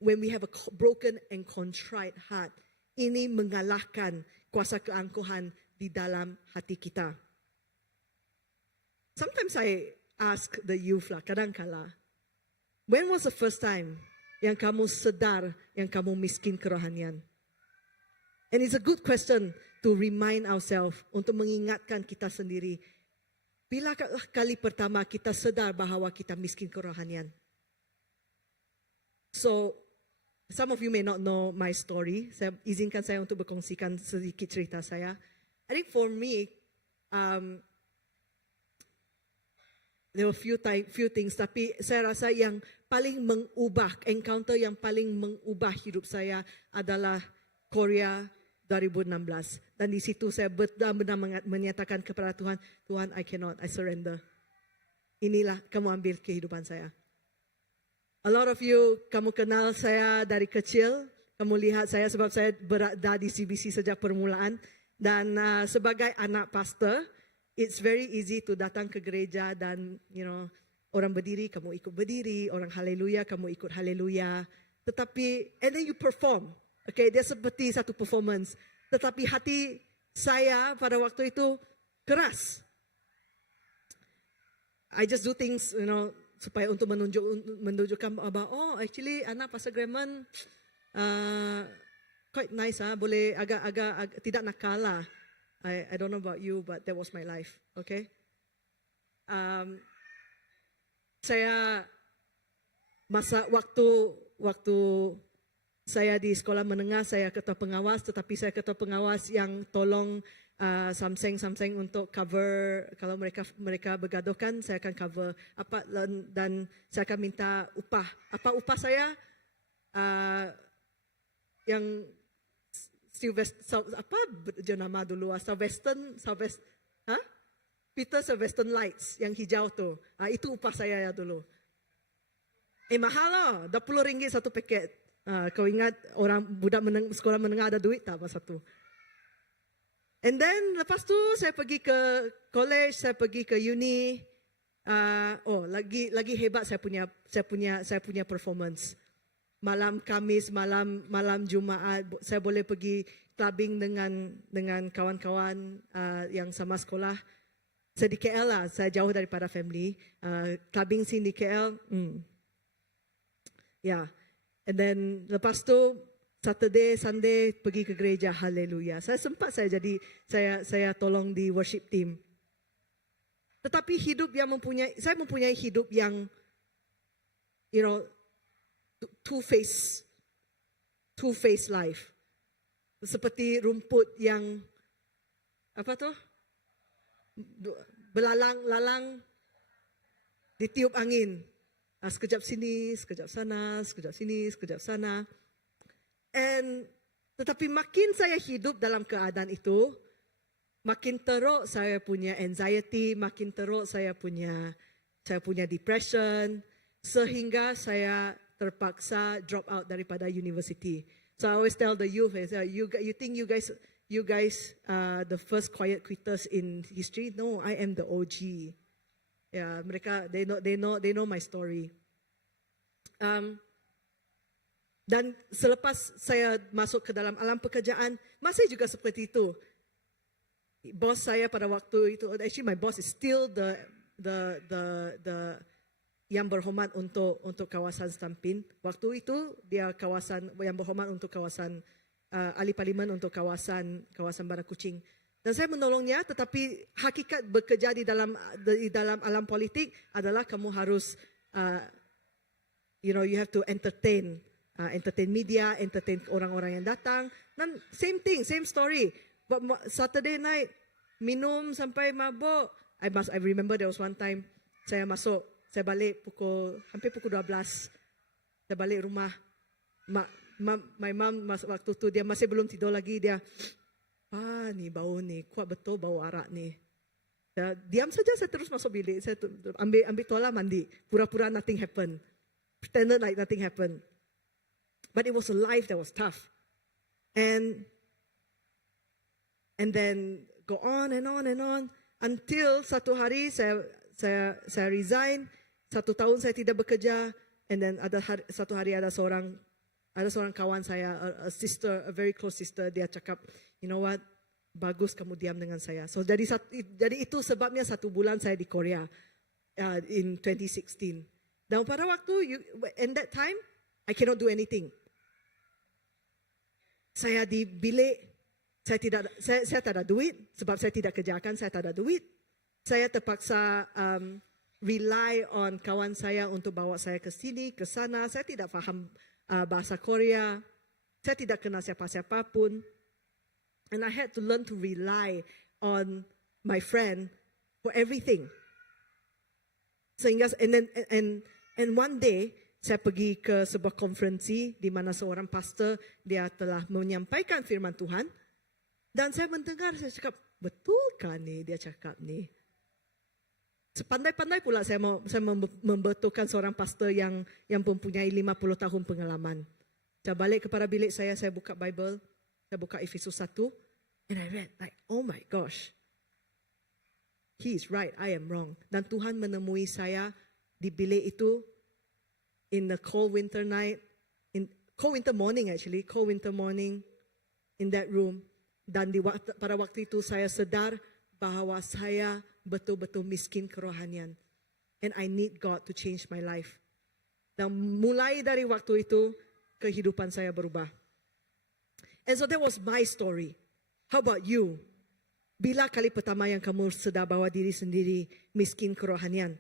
when we have a broken and contrite heart, ini mengalahkan kuasa keangkuhan di dalam hati kita. Sometimes I ask the youth lah, kadang-kala, when was the first time yang kamu sedar yang kamu miskin kerohanian? And it's a good question to remind ourselves, untuk mengingatkan kita sendiri. Bila kali pertama kita sedar bahawa kita miskin kerohanian? So, some of you may not know my story. Izinkan saya untuk berkongsikan sedikit cerita saya. I think for me, there were few things, tapi saya rasa yang paling mengubah, encounter yang paling mengubah hidup saya adalah Korea 2016. Dan di situ saya benar-benar menyatakan kepada Tuhan, Tuhan, I cannot, I surrender. Inilah, kamu ambil kehidupan saya. A lot of you, kamu kenal saya dari kecil. Kamu lihat saya sebab saya berada di CBC sejak permulaan. Dan sebagai anak pastor, it's very easy to datang ke gereja dan orang berdiri kamu ikut berdiri, orang haleluya kamu ikut haleluya. Tetapi and then you perform. Okay, dia seperti satu performance. Tetapi hati saya pada waktu itu keras. I just do things, supaya untuk menunjukkan bahwa actually anak Pastor Graham quite nice, boleh agak tidak nakal lah. I don't know about you, but that was my life. Okay. Saya masa waktu saya di sekolah menengah, saya ketua pengawas, tetapi saya ketua pengawas yang tolong Samseng untuk cover, kalau mereka bergaduhkan, saya akan cover dan saya akan minta upah. Apa upah saya? Yang apa nama dulu? Peter Sylvester Lights yang hijau tu. Itu upah saya ya dulu. Mahal lah, RM20 satu paket. Kau ingat orang budak sekolah menengah ada duit tak masa tu? And then lepas tu saya pergi ke college, saya pergi ke uni. Lagi hebat saya punya performance. Malam Khamis, malam Jumaat, saya boleh pergi clubbing dengan kawan-kawan yang sama sekolah. Saya di KL lah, saya jauh daripada family. Clubbing scene di KL. Yeah. And then lepas tu Saturday, Sunday pergi ke gereja, haleluya. Saya tolong di worship team. Tetapi saya mempunyai hidup yang two-face life. Seperti rumput yang belalang ditiup angin. Sekejap sini, sekejap sana, sekejap sini, sekejap sana. Tetapi makin saya hidup dalam keadaan itu, makin teruk saya punya anxiety, makin teruk saya punya depression, sehingga saya terpaksa drop out daripada university. So I always tell the youth, you think you guys the first quiet quitters in history? No, I am the OG. Ya, mereka they know my story. Dan selepas saya masuk ke dalam alam pekerjaan, masih juga seperti itu. Bos saya pada waktu itu, actually my boss is still the yang berhormat untuk kawasan Stampin. Waktu itu dia kawasan yang berhormat untuk kawasan ahli parlimen untuk kawasan Bandar Kuching. Dan saya menolongnya, tetapi hakikat bekerja di dalam alam politik adalah kamu harus you have to entertain media, entertain orang-orang yang datang. Dan same thing, same story. But Saturday night, minum sampai mabuk. I remember there was one time, saya balik hampir pukul 12. Saya balik rumah. My mom waktu tu dia masih belum tidur lagi. Dia, ni bau ni, kuat betul bau arak ni. Diam saja, saya terus masuk bilik. Saya ambil toilet mandi. Pura-pura nothing happened. Pretended like nothing happened. But it was a life that was tough. And then go on and on and on. Until satu hari saya resign. 1 tahun saya tidak bekerja. And then satu hari ada seorang kawan saya, a very close sister, dia cakap, you know what, bagus kamu diam dengan saya. So jadi itu sebabnya 1 bulan saya di Korea in 2016. Dan pada waktu, in that time, I cannot do anything. Saya di bilik, saya tak ada duit, sebab saya tidak kerjakan, saya tak ada duit. Saya terpaksa rely on kawan saya untuk bawa saya ke sini, ke sana. Saya tidak faham bahasa Korea. Saya tidak kenal siapa-siapa pun. And I had to learn to rely on my friend for everything. Sehingga and one day saya pergi ke sebuah konferensi di mana seorang pastor dia telah menyampaikan firman Tuhan dan saya mendengar, saya cakap, betulkah ni dia cakap ni? Sepandai-pandai pula saya membetulkan seorang pastor yang mempunyai 50 tahun pengalaman. Saya balik kepada bilik saya buka Bible, saya buka Efesus 1, And I read like, oh my gosh, he is right, I am wrong. Dan Tuhan menemui saya di bilik itu in the cold winter night, in cold winter morning in that room. Dan pada waktu itu saya sadar bahwa saya betul-betul miskin kerohanian. And I need God to change my life. Dan mulai dari waktu itu, kehidupan saya berubah. And so that was my story. How about you? Bila kali pertama yang kamu sedar bahwa diri sendiri miskin kerohanian?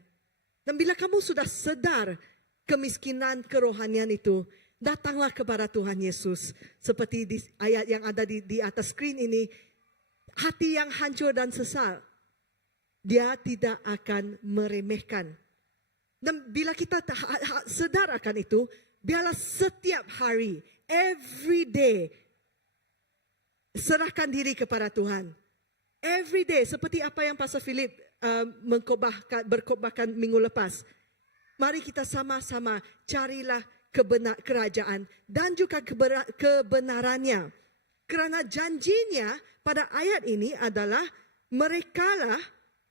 Dan bila kamu sudah sadar kemiskinan kerohanian itu, datanglah kepada Tuhan Yesus. Seperti di ayat yang ada di atas skrin ini, hati yang hancur dan sesal, dia tidak akan meremehkan. Dan bila kita sadar akan itu, biarlah setiap hari, every day, serahkan diri kepada Tuhan. Every day, seperti apa yang Pastor Philip berkhotbahkan minggu lepas. Mari kita sama-sama carilah kerajaan dan juga kebenarannya. Kerana janjinya pada ayat ini adalah merekalah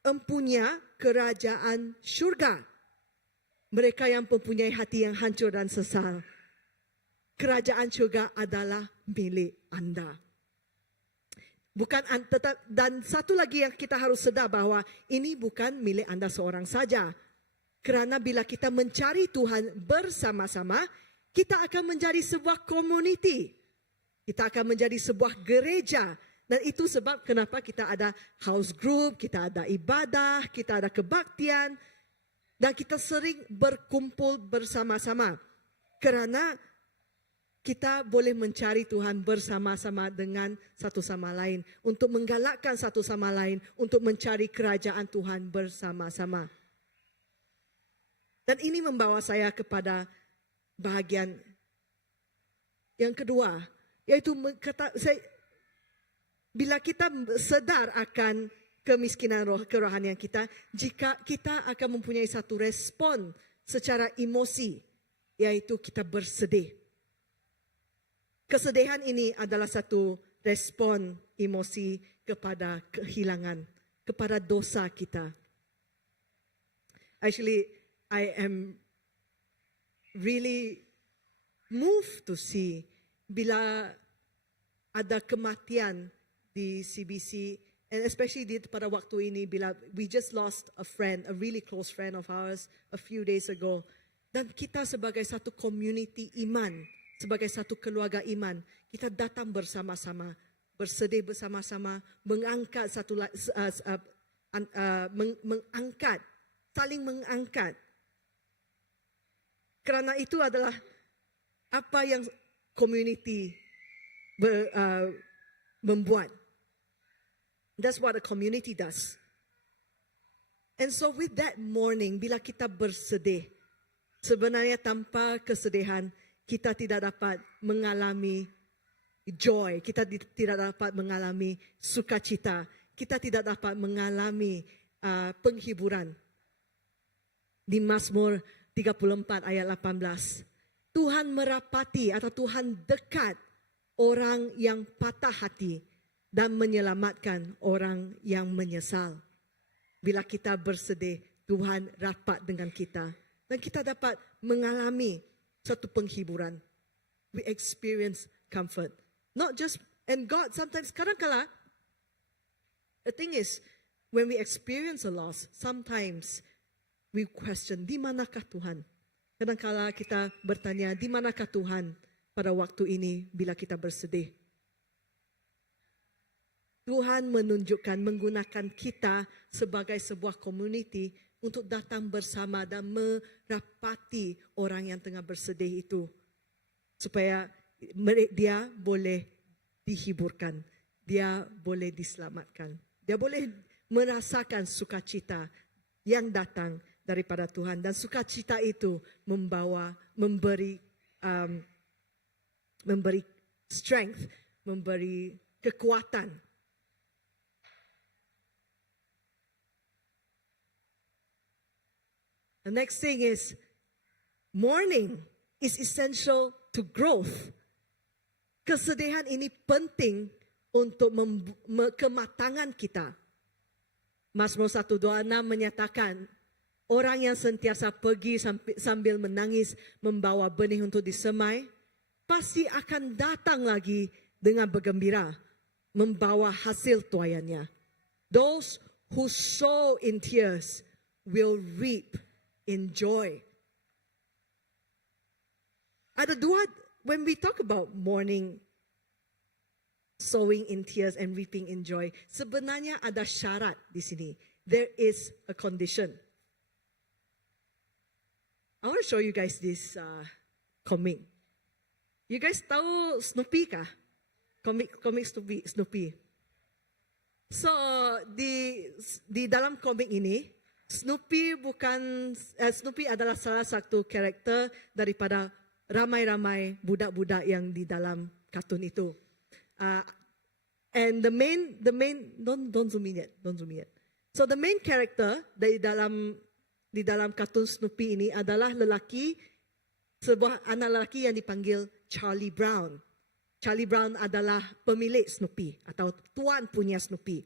empunya kerajaan syurga. Mereka yang mempunyai hati yang hancur dan sesal. Kerajaan syurga adalah milik anda. Dan satu lagi yang kita harus sedar bahwa ini bukan milik anda seorang saja. Kerana bila kita mencari Tuhan bersama-sama, kita akan menjadi sebuah community. Kita akan menjadi sebuah gereja. Dan itu sebab kenapa kita ada house group, kita ada ibadah, kita ada kebaktian. Dan kita sering berkumpul bersama-sama. Kerana kita boleh mencari Tuhan bersama-sama dengan satu sama lain. Untuk menggalakkan satu sama lain. Untuk mencari kerajaan Tuhan bersama-sama. Dan ini membawa saya kepada bahagian yang kedua. Yaitu bila kita sedar akan kemiskinan kerohanian kita, jika kita akan mempunyai satu respon secara emosi, yaitu kita bersedih. Kesedihan ini adalah satu respon emosi kepada kehilangan, kepada dosa kita. Actually, I am really moved to see bila ada kematian di CBC, and especially pada waktu ini bila we just lost a friend, a really close friend of ours a few days ago. Dan kita sebagai satu community iman, sebagai satu keluarga iman, kita datang bersama-sama, bersedih bersama-sama, mengangkat saling mengangkat. Kerana itu adalah apa yang community membuat. That's what a community does. And so with that morning, bila kita bersedih, sebenarnya tanpa kesedihan, kita tidak dapat mengalami joy, kita tidak dapat mengalami sukacita, kita tidak dapat mengalami penghiburan. Di Mazmur 34 ayat 18, Tuhan merapati atau Tuhan dekat orang yang patah hati dan menyelamatkan orang yang menyesal. Bila kita bersedih, Tuhan rapat dengan kita dan kita dapat mengalami satu penghiburan. We experience comfort. Not just, and God sometimes, kadang-kala, the thing is, when we experience a loss, sometimes we question, di manakah Tuhan? Kadang-kala kita bertanya, di manakah Tuhan pada waktu ini bila kita bersedih? Tuhan menunjukkan, menggunakan kita sebagai sebuah community untuk datang bersama dan merapati orang yang tengah bersedih itu. Supaya dia boleh dihiburkan, dia boleh diselamatkan. Dia boleh merasakan sukacita yang datang daripada Tuhan. Dan sukacita itu memberi strength, memberi kekuatan. The next thing is, mourning is essential to growth. Kesedihan ini penting untuk kematangan kita. Mazmur 126 menyatakan, orang yang sentiasa pergi sambil menangis membawa benih untuk disemai, pasti akan datang lagi dengan bergembira, membawa hasil tuaiannya. Those who sow in tears will reap in joy. Ada dua, when we talk about mourning, sowing in tears and reaping in joy, sebenarnya ada syarat di sini. There is a condition. I want to show you guys this comic. You guys tahu Snoopy kah? Komik Snoopy. So di dalam komik ini, Snoopy adalah salah satu karakter daripada ramai-ramai budak-budak yang di dalam kartun itu. And the main don't zoom in yet. So the main character di dalam kartun Snoopy ini adalah sebuah anak lelaki yang dipanggil Charlie Brown. Charlie Brown adalah pemilik Snoopy atau tuan punya Snoopy.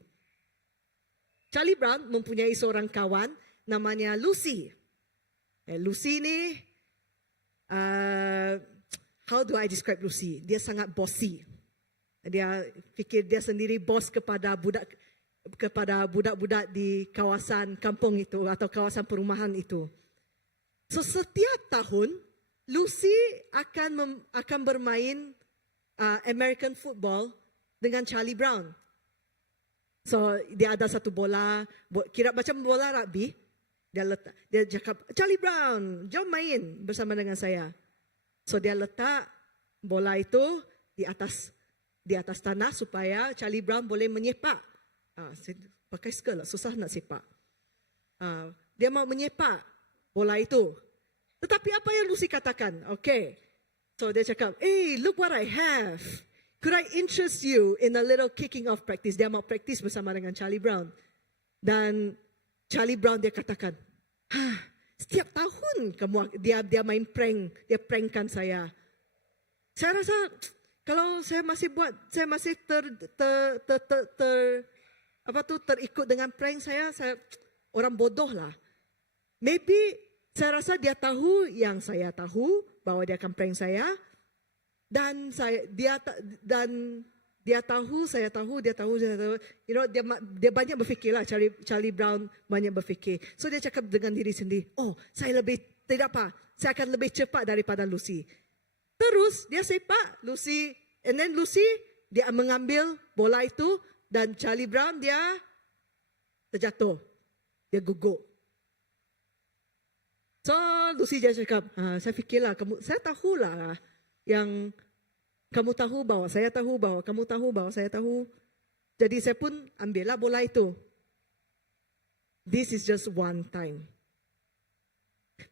Charlie Brown mempunyai seorang kawan namanya Lucy. Lucy ni, how do I describe Lucy? Dia sangat bossy. Dia fikir dia sendiri bos kepada budak-budak di kawasan kampung itu atau kawasan perumahan itu. So setiap tahun Lucy akan bermain American football dengan Charlie Brown. So dia ada satu bola, kira macam bola rugby. Dia cakap, Charlie Brown, jom main bersama dengan saya. So dia letak bola itu di atas tanah supaya Charlie Brown boleh menyepak. Pakai skill lah, susah nak sepak. Dia mau menyepak bola itu. Tetapi apa yang Lucy katakan? Okay. So dia cakap, hey, look what I have. Could I interest you in a little kicking off practice? Dia mau practice bersama dengan Charlie Brown. Dan Charlie Brown dia katakan, setiap tahun dia main prank, dia prankkan saya. Saya rasa kalau saya masih terikut dengan prank saya orang bodoh lah. Maybe saya rasa dia tahu yang saya tahu bahwa dia akan prank saya dan dia tahu saya tahu. You know, dia banyak berfikir lah. Charlie Brown banyak berfikir. So dia cakap dengan diri sendiri, saya akan lebih cepat daripada Lucy. Terus dia sepak Lucy, and then Lucy dia mengambil bola itu dan Charlie Brown dia terjatuh, dia gugur. So Lucy dia cakap, saya fikirlah saya tahulah yang kamu tahu bahwa saya tahu bahwa kamu tahu bahwa saya tahu. Jadi saya pun ambillah bola itu. This is just one time.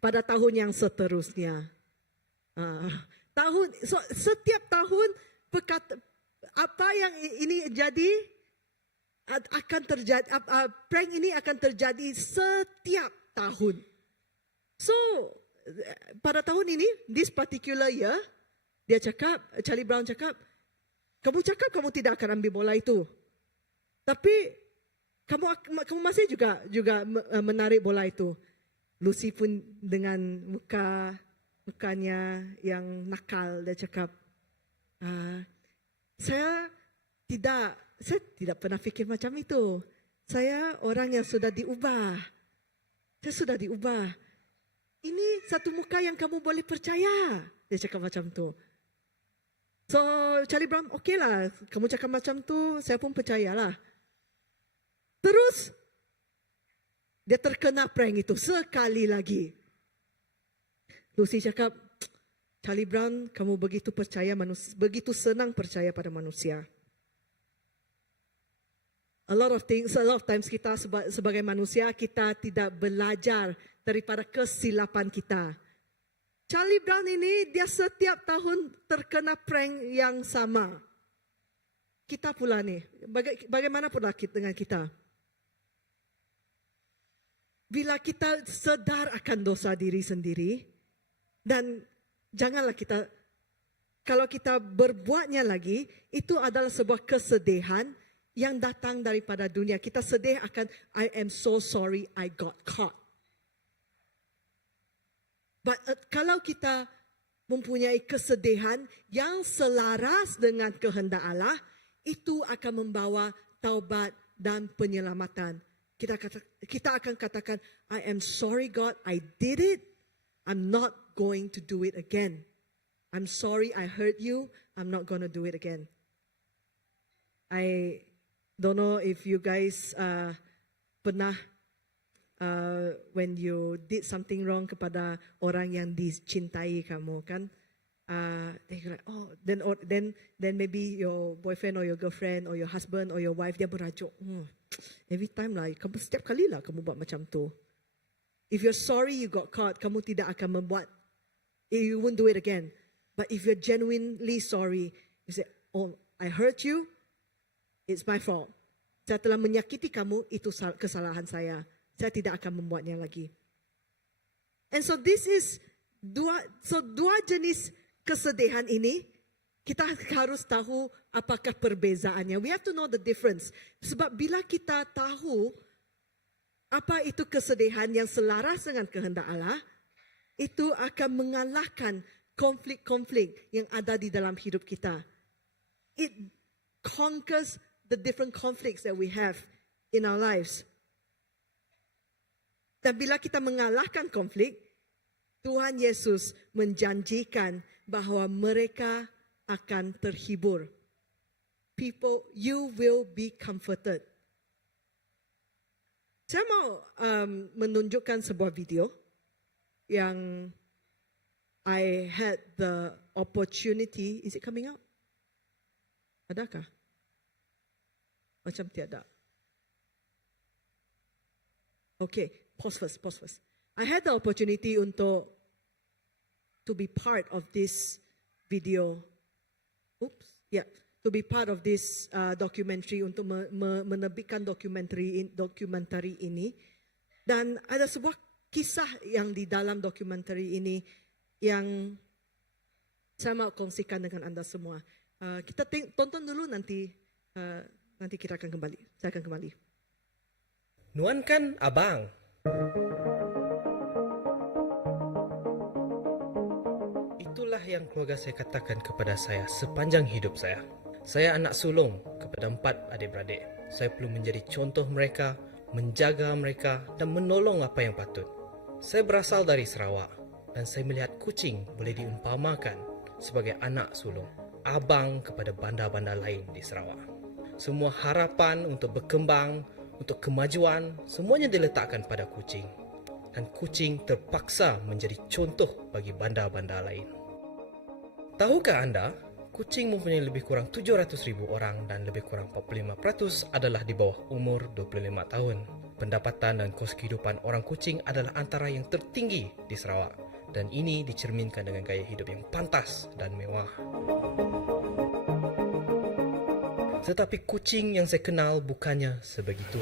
Pada tahun yang seterusnya, setiap tahun apa yang ini jadi akan terjadi, prank ini akan terjadi setiap tahun. So pada tahun ini, this particular year, Charlie Brown cakap, kamu tidak akan ambil bola itu, tapi kamu masih juga menarik bola itu. Lucy pun dengan mukanya yang nakal, dia cakap, saya tidak pernah fikir macam itu. Saya orang yang sudah diubah. Saya sudah diubah. Ini satu muka yang kamu boleh percaya. Dia cakap macam tu. So Charlie Brown, okay lah, kamu cakap macam tu, saya pun percayalah. Terus dia terkena prank itu sekali lagi. Lucy cakap, Charlie Brown, kamu begitu senang percaya pada manusia. A lot of times kita sebagai manusia, kita tidak belajar daripada kesilapan kita. Charlie Brown ini, dia setiap tahun terkena prank yang sama. Kita pula ni, bagaimana pula dengan kita? Bila kita sadar akan dosa diri sendiri, dan janganlah kita kalau kita berbuatnya lagi, itu adalah sebuah kesedihan yang datang daripada dunia. Kita sedih akan, I am so sorry I got caught. But kalau kita mempunyai kesedihan yang selaras dengan kehendak Allah, itu akan membawa taubat dan penyelamatan. Kita akan katakan, I am sorry God, I did it. I'm not going to do it again. I'm sorry I hurt you. I'm not going to do it again. I don't know if you guys pernah when you did something wrong kepada orang yang dicintai kamu kan, they like, oh, then maybe your boyfriend or your girlfriend or your husband or your wife dia berajuk, every time lah, kamu setiap kali lah kamu buat macam tu. If you're sorry you got caught, kamu tidak akan membuat, you won't do it again. But if you're genuinely sorry, you say, oh, I hurt you, it's my fault. Saya telah menyakiti kamu, itu kesalahan saya. Saya tidak akan membuatnya lagi. And so this is dua jenis kesedihan ini, kita harus tahu apakah perbezaannya. We have to know the difference. Sebab bila kita tahu apa itu kesedihan yang selaras dengan kehendak Allah, itu akan mengalahkan konflik-konflik yang ada di dalam hidup kita. It conquers the different conflicts that we have in our lives. Dan bila kita mengalahkan konflik, Tuhan Yesus menjanjikan bahawa mereka akan terhibur. People, you will be comforted. Saya mau menunjukkan sebuah video yang I had the opportunity. Is it coming out? Adakah? Macam tiada. Okay, pause first. I had the opportunity to be part of this video. To be part of this documentary, untuk menerbitkan dokumentari ini. Dan ada sebuah kisah yang di dalam dokumentari ini yang saya mau kongsikan dengan anda semua. Kita tonton dulu, nanti kita akan kembali. Saya akan kembali. Nuan kan abang. Itulah yang keluarga saya katakan kepada saya sepanjang hidup saya. Saya anak sulung kepada 4 adik-beradik. Saya perlu menjadi contoh mereka, menjaga mereka dan menolong apa yang patut. Saya berasal dari Sarawak dan saya melihat kucing boleh diumpamakan sebagai anak sulung, abang kepada bandar-bandar lain di Sarawak. Semua harapan untuk berkembang, untuk kemajuan, semuanya diletakkan pada kucing. Dan kucing terpaksa menjadi contoh bagi bandar-bandar lain. Tahukah anda, kucing mempunyai lebih kurang 700,000 orang dan lebih kurang 45% adalah di bawah umur 25 tahun. Pendapatan dan kos kehidupan orang kucing adalah antara yang tertinggi di Sarawak. Dan ini dicerminkan dengan gaya hidup yang pantas dan mewah. Tetapi kucing yang saya kenal bukannya sebegitu.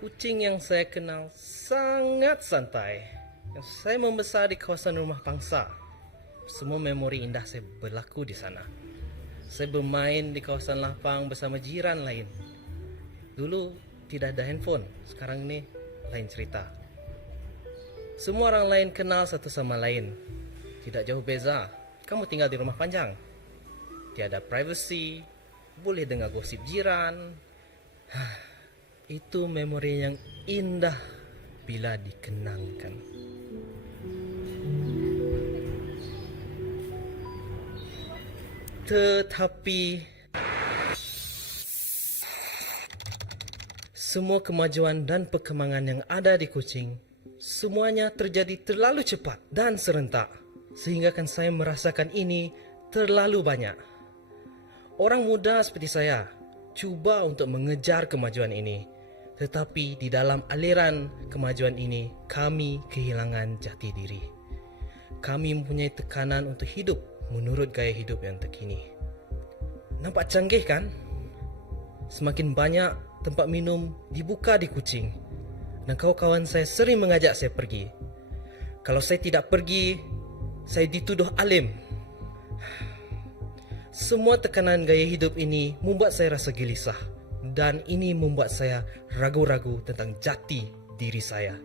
Kucing yang saya kenal sangat santai. Saya membesar di kawasan rumah pangsa. Semua memori indah saya berlaku di sana. Saya bermain di kawasan lapang bersama jiran lain. Dulu tidak ada handphone, sekarang ini lain cerita. Semua orang lain kenal satu sama lain. Tidak jauh beza, kamu tinggal di rumah panjang. Tiada privacy, boleh dengar gosip jiran. Itu memori yang indah bila dikenangkan. Tetapi semua kemajuan dan perkembangan yang ada di kucing, semuanya terjadi terlalu cepat dan serentak, sehingga kan saya merasakan ini terlalu banyak. Orang muda seperti saya cuba untuk mengejar kemajuan ini, tetapi di dalam aliran kemajuan ini kami kehilangan jati diri. Kami mempunyai tekanan untuk hidup menurut gaya hidup yang terkini. Nampak canggih kan? Semakin banyak tempat minum dibuka di kucing. dan kawan-kawan saya sering mengajak saya pergi. Kalau saya tidak pergi, saya dituduh alim. Semua tekanan gaya hidup ini membuat saya rasa gelisah dan ini membuat saya ragu-ragu tentang jati diri saya.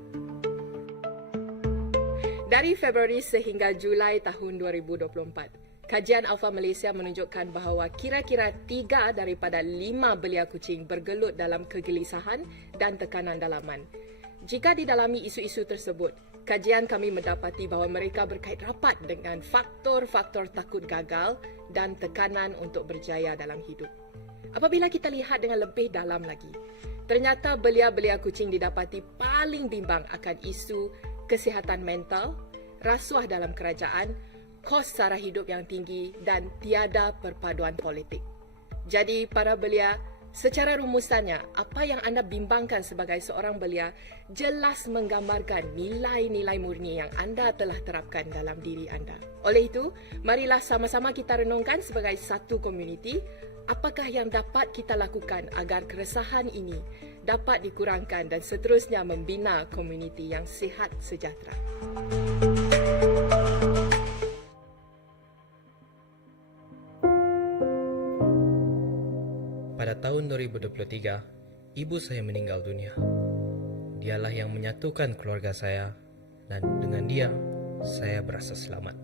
Dari Februari sehingga Julai tahun 2024, kajian Alpha Malaysia menunjukkan bahawa kira-kira 3 daripada 5 belia kucing bergelut dalam kegelisahan dan tekanan dalaman. Jika didalami isu-isu tersebut, kajian kami mendapati bahawa mereka berkait rapat dengan faktor-faktor takut gagal dan tekanan untuk berjaya dalam hidup. Apabila kita lihat dengan lebih dalam lagi, ternyata belia-belia kucing didapati paling bimbang akan isu kesihatan mental, rasuah dalam kerajaan, kos sara hidup yang tinggi dan tiada perpaduan politik. Jadi para belia, secara rumusannya, apa yang anda bimbangkan sebagai seorang belia jelas menggambarkan nilai-nilai murni yang anda telah terapkan dalam diri anda. Oleh itu, marilah sama-sama kita renungkan sebagai satu komuniti, apakah yang dapat kita lakukan agar keresahan ini dapat dikurangkan dan seterusnya membina komuniti yang sihat sejahtera. Pada tahun 2023, ibu saya meninggal dunia. Dialah yang menyatukan keluarga saya dan dengan dia, saya berasa selamat.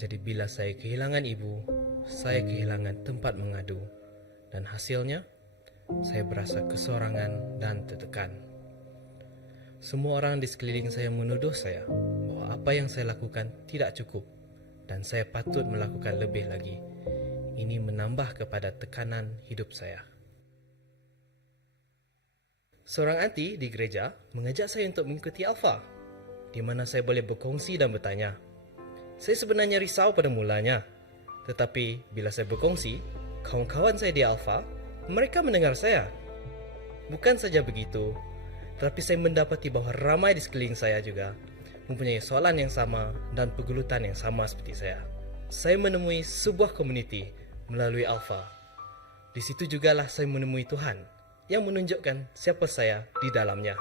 Jadi bila saya kehilangan ibu, saya kehilangan tempat mengadu dan hasilnya, saya berasa kesorangan dan tertekan. Semua orang di sekeliling saya menuduh saya bahawa apa yang saya lakukan tidak cukup dan saya patut melakukan lebih lagi. Ini menambah kepada tekanan hidup saya. Seorang anti di gereja mengajak saya untuk mengikuti Alpha, di mana saya boleh berkongsi dan bertanya. Saya sebenarnya risau pada mulanya, tetapi bila saya berkongsi, kawan-kawan saya di Alpha, mereka mendengar saya. Bukan saja begitu, tetapi saya mendapati bahawa ramai di sekeliling saya juga mempunyai soalan yang sama dan pergelutan yang sama seperti saya. Saya menemui sebuah komuniti melalui Alpha. Di situ jugalah saya menemui Tuhan yang menunjukkan siapa saya di dalamnya.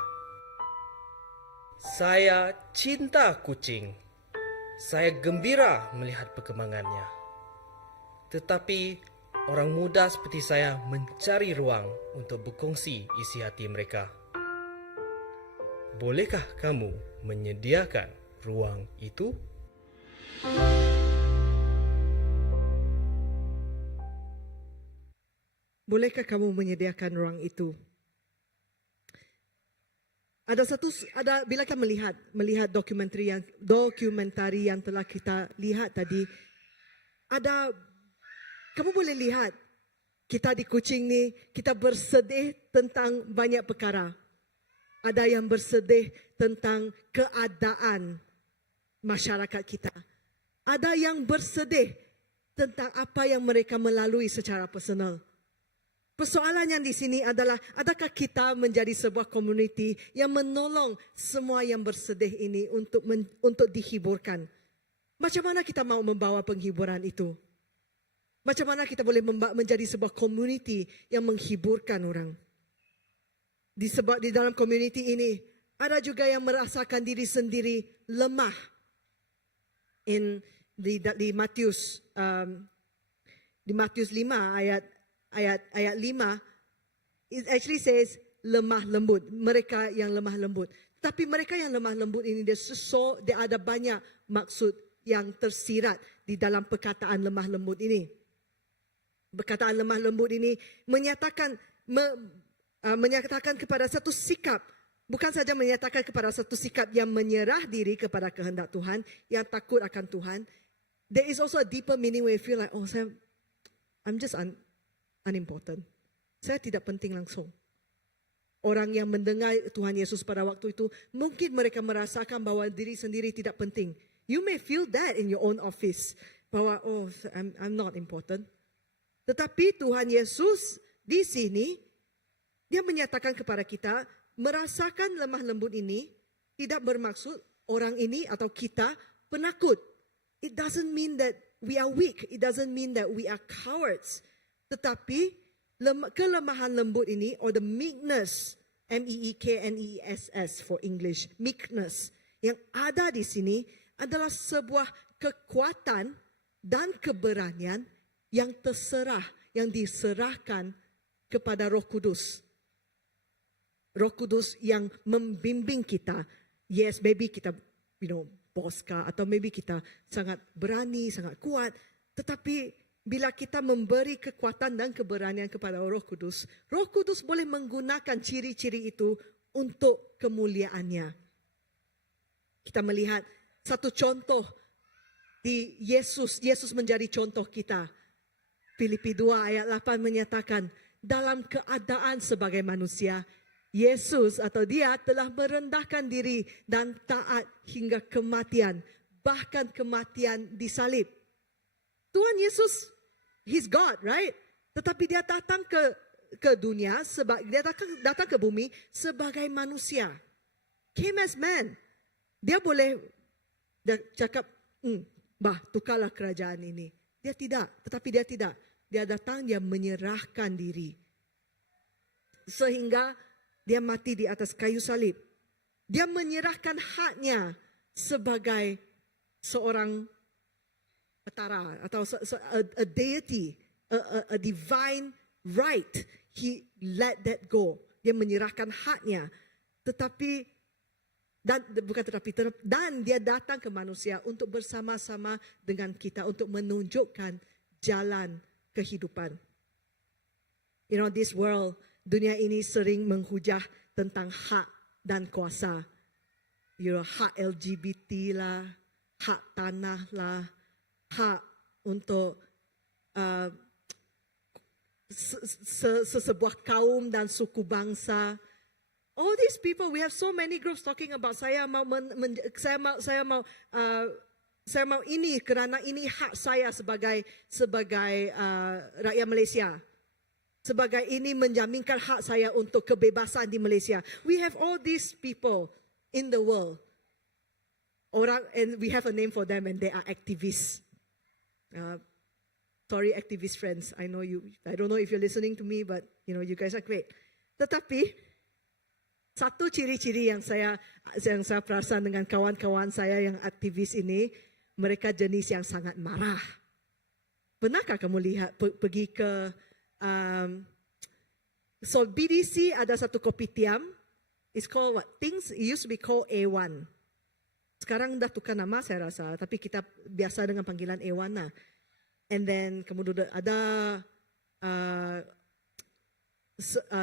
Saya cinta kucing. Saya gembira melihat perkembangannya. Tetapi orang muda seperti saya mencari ruang untuk berkongsi isi hati mereka. Bolehkah kamu menyediakan ruang itu? Bolehkah kamu menyediakan ruang itu? Bila kita melihat dokumentari yang telah kita lihat tadi, kamu boleh lihat kita di Kuching ni, kita bersedih tentang banyak perkara. Ada yang bersedih tentang keadaan masyarakat kita. Ada yang bersedih tentang apa yang mereka melalui secara personal. Persoalan yang di sini adalah, adakah kita menjadi sebuah komuniti yang menolong semua yang bersedih ini untuk dihiburkan? Macam mana kita mau membawa penghiburan itu? Macam mana kita boleh menjadi sebuah komuniti yang menghiburkan orang? Di dalam komuniti ini, ada juga yang merasakan diri sendiri lemah. Di Matius 5 ayat 5, it actually says lemah lembut. Mereka yang lemah lembut. Tapi mereka yang lemah lembut ini, dia ada banyak maksud yang tersirat di dalam perkataan lemah lembut ini. Perkataan lemah lembut ini menyatakan kepada satu sikap, bukan saja menyatakan kepada satu sikap yang menyerah diri kepada kehendak Tuhan, yang takut akan Tuhan. There is also a deeper meaning where you feel like, I'm just unimportant. Saya tidak penting langsung. Orang yang mendengar Tuhan Yesus pada waktu itu, mungkin mereka merasakan bahawa diri sendiri tidak penting. You may feel that in your own office, bahawa I'm not important. Tetapi Tuhan Yesus di sini, dia menyatakan kepada kita, merasakan lemah lembut ini tidak bermaksud orang ini atau kita penakut. It doesn't mean that we are weak. It doesn't mean that we are cowards. Tetapi kelemahan lembut ini, or the meekness meekness for English, meekness. Yang ada di sini adalah sebuah kekuatan dan keberanian yang terserah, yang diserahkan kepada Roh Kudus. Roh Kudus yang membimbing kita. Yes, maybe kita, boska, atau maybe kita sangat berani, sangat kuat. Tetapi bila kita memberi kekuatan dan keberanian kepada Roh Kudus boleh menggunakan ciri-ciri itu untuk kemuliaannya. Kita melihat satu contoh di Yesus. Yesus menjadi contoh kita. Filipi 2 ayat 8 menyatakan, dalam keadaan sebagai manusia, Yesus atau dia telah merendahkan diri dan taat hingga kematian, bahkan kematian di salib. Tuhan Yesus, He's God, right? Tetapi dia datang ke dunia, dia datang ke bumi sebagai manusia. Came as man. Dia boleh cakap, tukarlah kerajaan ini. Dia tidak, tetapi dia tidak. Dia datang, dia menyerahkan diri. Sehingga dia mati di atas kayu salib. Dia menyerahkan haknya sebagai seorang petara atau a deity, a divine right. He let that go. Dia menyerahkan haknya. Dan dia datang ke manusia untuk bersama-sama dengan kita, untuk menunjukkan jalan kehidupan. This world, dunia ini sering menghujah tentang hak dan kuasa. Hak LGBT lah, hak tanah lah, hak untuk sesebuah kaum dan suku bangsa. All these people, we have so many groups talking about saya mau ini kerana ini hak saya sebagai rakyat Malaysia. Sebagai ini menjaminkan hak saya untuk kebebasan di Malaysia. We have all these people in the world. And we have a name for them, and they are activists. Sorry, activist friends. I know you. I don't know if you're listening to me, but you guys are great. Tetapi satu ciri-ciri yang saya perasan dengan kawan-kawan saya yang aktivis ini, mereka jenis yang sangat marah. Pernahkah kamu lihat pergi ke so BDC ada satu kopitiam. It's called what? It used to be called A1. Sekarang dah tukar nama saya rasa, tapi kita biasa dengan panggilan A1 lah. And then kemudian ada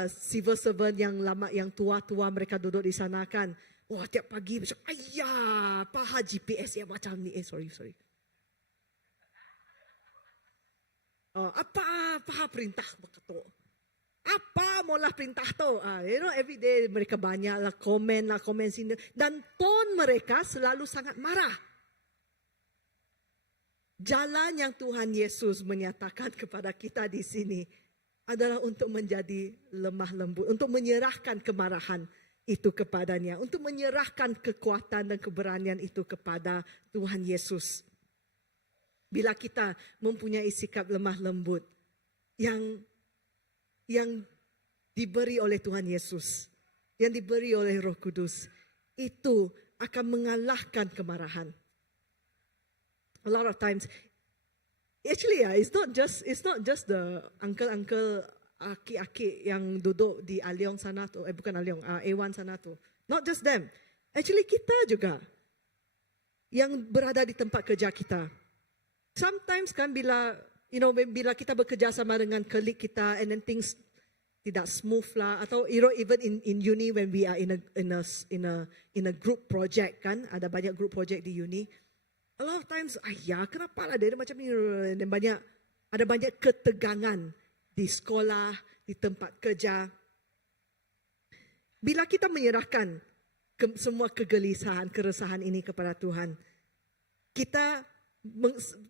civil servant yang lama, yang tua-tua, mereka duduk di sana kan. Wah, tiap pagi macam, ayah, paha GPS ya macam ni. Sorry. Apa perintah begitu? Apa mula perintah tu? Every day mereka banyaklah komen sini. Dan tone mereka selalu sangat marah. Jalan yang Tuhan Yesus menyatakan kepada kita di sini adalah untuk menjadi lemah lembut, untuk menyerahkan kemarahan itu kepadanya, untuk menyerahkan kekuatan dan keberanian itu kepada Tuhan Yesus. Bila kita mempunyai sikap lemah lembut yang diberi oleh Tuhan Yesus, yang diberi oleh Roh Kudus, itu akan mengalahkan kemarahan. A lot of times, actually, it's not just the uncle aki-aki yang duduk di Aliong sana tu, bukan Aliong, A1 sana tu. Not just them. Actually, kita juga yang berada di tempat kerja kita. Sometimes kan bila kita bekerja sama dengan colleague kita and then things tidak smooth lah, atau even in uni when we are in a group project kan, ada banyak group project di uni. A lot of times, kenapa lah dia macam ni? Dan ada banyak ketegangan di sekolah, di tempat kerja. Bila kita menyerahkan semua kegelisahan, keresahan ini kepada Tuhan, kita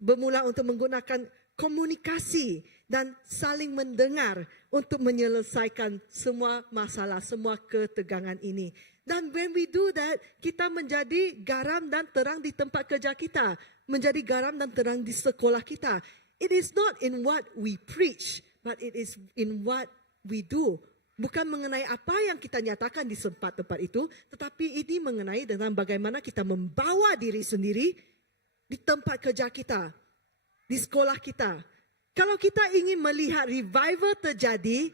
bermula untuk menggunakan komunikasi dan saling mendengar untuk menyelesaikan semua masalah, semua ketegangan ini. Dan when we do that, kita menjadi garam dan terang di tempat kerja kita, menjadi garam dan terang di sekolah kita. It is not in what we preach, but it is in what we do. Bukan mengenai apa yang kita nyatakan di tempat-tempat itu, tetapi ini mengenai tentang bagaimana kita membawa diri sendiri di tempat kerja kita, di sekolah kita. Kalau kita ingin melihat revival terjadi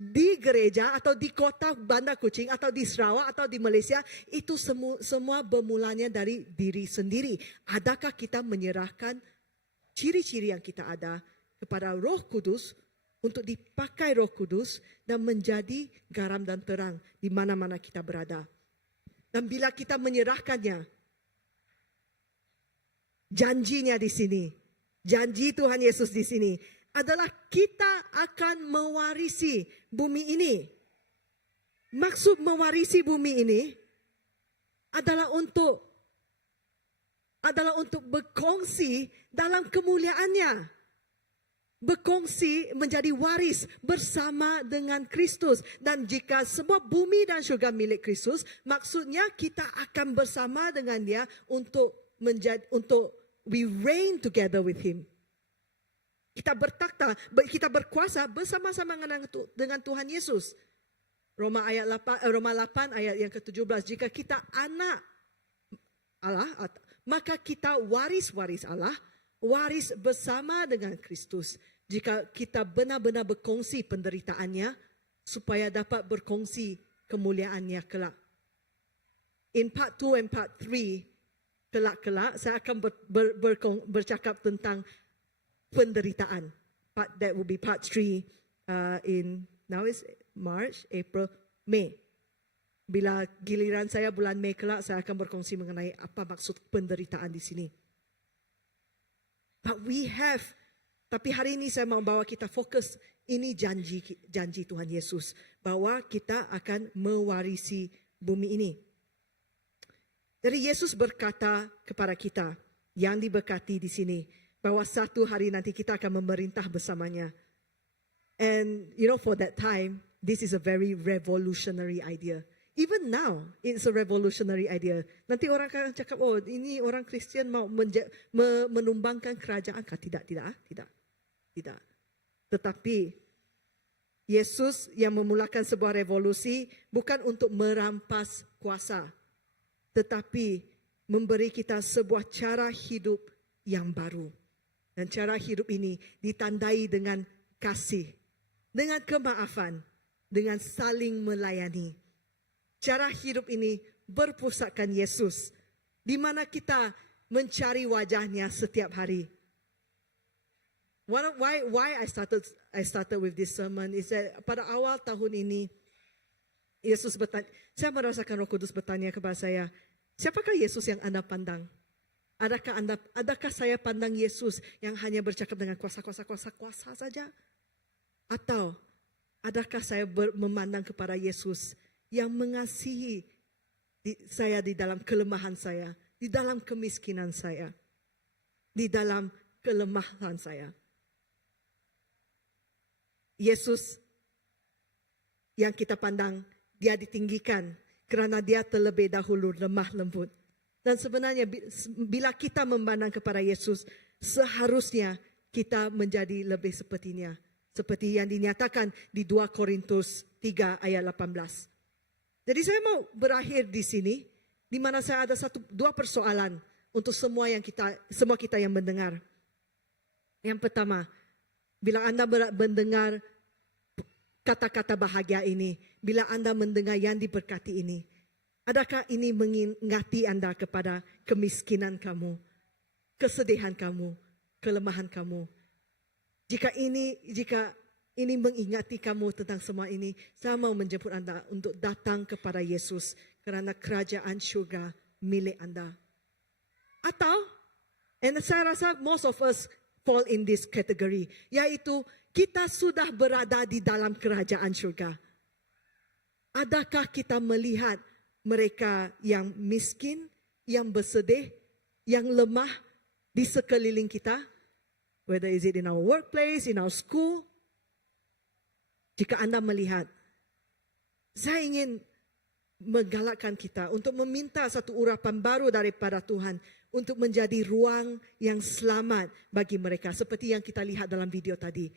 di gereja atau di kota Bandar Kuching atau di Sarawak atau di Malaysia, itu semua bermulanya dari diri sendiri. Adakah kita menyerahkan ciri-ciri yang kita ada kepada Roh Kudus untuk dipakai Roh Kudus dan menjadi garam dan terang di mana-mana kita berada. Dan bila kita menyerahkannya, janjinya di sini, janji Tuhan Yesus di sini adalah kita akan mewarisi bumi ini. Maksud mewarisi bumi ini adalah untuk berkongsi dalam kemuliaannya. Berkongsi menjadi waris bersama dengan Kristus. Dan jika semua bumi dan syurga milik Kristus, maksudnya kita akan bersama dengan dia untuk we reign together with him. Kita bertakhta, kita berkuasa bersama-sama dengan Tuhan Yesus. Roma 8 ayat yang ke-17, jika kita anak Allah, maka kita waris-waris Allah, waris bersama dengan Kristus. Jika kita benar-benar berkongsi penderitaannya, supaya dapat berkongsi kemuliaannya kelak. In part 2 and part 3, kelak-kelak, saya akan bercakap tentang penderitaan. That will be part 3 now is March, April, May. Bila giliran saya bulan Mei kelak, saya akan berkongsi mengenai apa maksud penderitaan di sini. But we have, tapi hari ini saya mau bawa kita fokus, ini janji Tuhan Yesus, bahwa kita akan mewarisi bumi ini. Jadi Yesus berkata kepada kita, yang diberkati di sini, bahwa satu hari nanti kita akan memerintah bersamanya. And for that time, this is a very revolutionary idea. Even now, it's a revolutionary idea. Nanti orang akan cakap, oh ini orang Kristian mau menumbangkan kerajaan. Tidak. Tetapi, Yesus yang memulakan sebuah revolusi bukan untuk merampas kuasa, tetapi memberi kita sebuah cara hidup yang baru. Dan cara hidup ini ditandai dengan kasih, dengan kemaafan, dengan saling melayani. Cara hidup ini berpusatkan Yesus, di mana kita mencari wajahnya setiap hari. Why I started with this sermon is that pada awal tahun ini, Yesus bertanya, saya merasakan Roh Kudus bertanya kepada saya, siapakah Yesus yang Anda pandang? Adakah saya pandang Yesus yang hanya bercakap dengan kuasa saja? Atau adakah saya memandang kepada Yesus yang mengasihi saya di dalam kelemahan saya, di dalam kemiskinan saya, di dalam kelemahan saya? Yesus yang kita pandang, dia ditinggikan kerana dia terlebih dahulu lemah lembut. Dan sebenarnya bila kita memandang kepada Yesus, seharusnya kita menjadi lebih sepertinya. Seperti yang dinyatakan di 2 Korintus 3 ayat 18. Jadi saya mau berakhir di sini, di mana saya ada dua persoalan untuk semua kita yang mendengar. Yang pertama, bila Anda mendengar kata-kata bahagia ini, bila Anda mendengar yang diberkati ini, adakah ini mengingati Anda kepada kemiskinan kamu, kesedihan kamu, kelemahan kamu? Jika ini mengingati kamu tentang semua ini, saya mau menjemput Anda untuk datang kepada Yesus kerana kerajaan syurga milik Anda. Atau, and saya rasa most of us fall in this category, yaitu kita sudah berada di dalam kerajaan syurga. Adakah kita melihat mereka yang miskin, yang bersedih, yang lemah di sekeliling kita? Whether is it in our workplace, in our school. Jika Anda melihat, saya ingin menggalakkan kita untuk meminta satu urapan baru daripada Tuhan untuk menjadi ruang yang selamat bagi mereka. Seperti yang kita lihat dalam video tadi.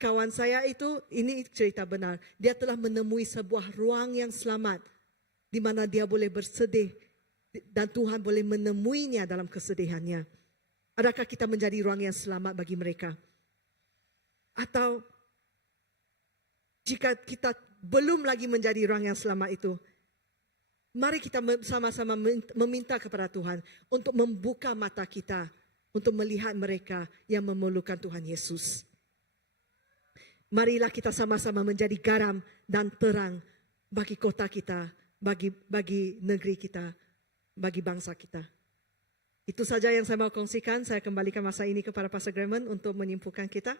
kawan saya itu, ini cerita benar. Dia telah menemui sebuah ruang yang selamat di mana dia boleh bersedih dan Tuhan boleh menemuinya dalam kesedihannya. Adakah kita menjadi ruang yang selamat bagi mereka? Atau jika kita belum lagi menjadi ruang yang selamat itu, mari kita sama-sama meminta kepada Tuhan untuk membuka mata kita untuk melihat mereka yang memerlukan Tuhan Yesus. Marilah kita sama-sama menjadi garam dan terang bagi kota kita, bagi negeri kita, bagi bangsa kita. Itu saja yang saya mau kongsikan. Saya kembalikan masa ini kepada Pastor Graham untuk menyimpulkan kita.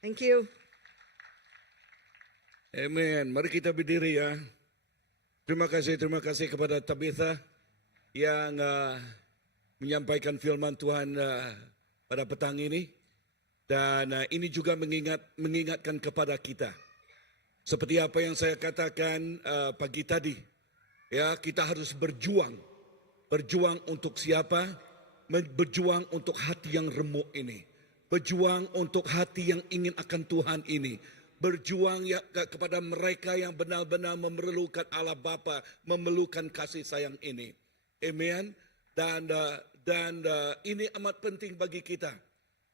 Thank you. Amen. Mari kita berdiri ya. Terima kasih kepada Tabitha yang menyampaikan firman Tuhan pada petang ini. Dan ini juga mengingatkan kepada kita. Seperti apa yang saya katakan pagi tadi. Ya, kita harus berjuang. Berjuang untuk siapa? Berjuang untuk hati yang remuk ini. Berjuang untuk hati yang ingin akan Tuhan ini. Berjuang ya kepada mereka yang benar-benar memerlukan Allah Bapa, memerlukan kasih sayang ini. Amen. Dan ini amat penting bagi kita.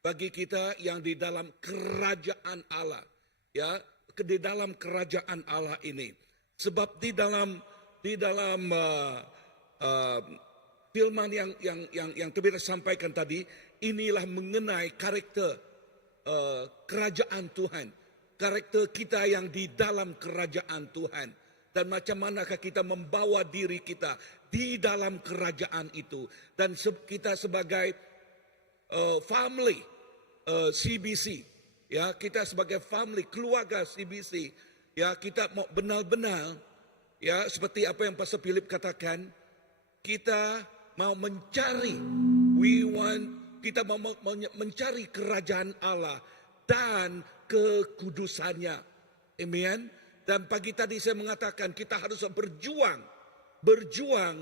Bagi kita yang di dalam kerajaan Allah. Ya, di dalam kerajaan Allah ini. Sebab di dalam firman yang Tabitha sampaikan tadi, inilah mengenai karakter kerajaan Tuhan. Karakter kita yang di dalam kerajaan Tuhan. Dan macam manakah kita membawa diri kita di dalam kerajaan itu. Dan kita sebagai family CBC. Ya, kita sebagai family, keluarga CBC. Ya, kita mau benar-benar, ya, seperti apa yang Pastor Philip katakan, kita mau mencari, kita mau mencari kerajaan Allah dan kekudusannya. Amen. Dan pagi tadi saya mengatakan kita harus berjuang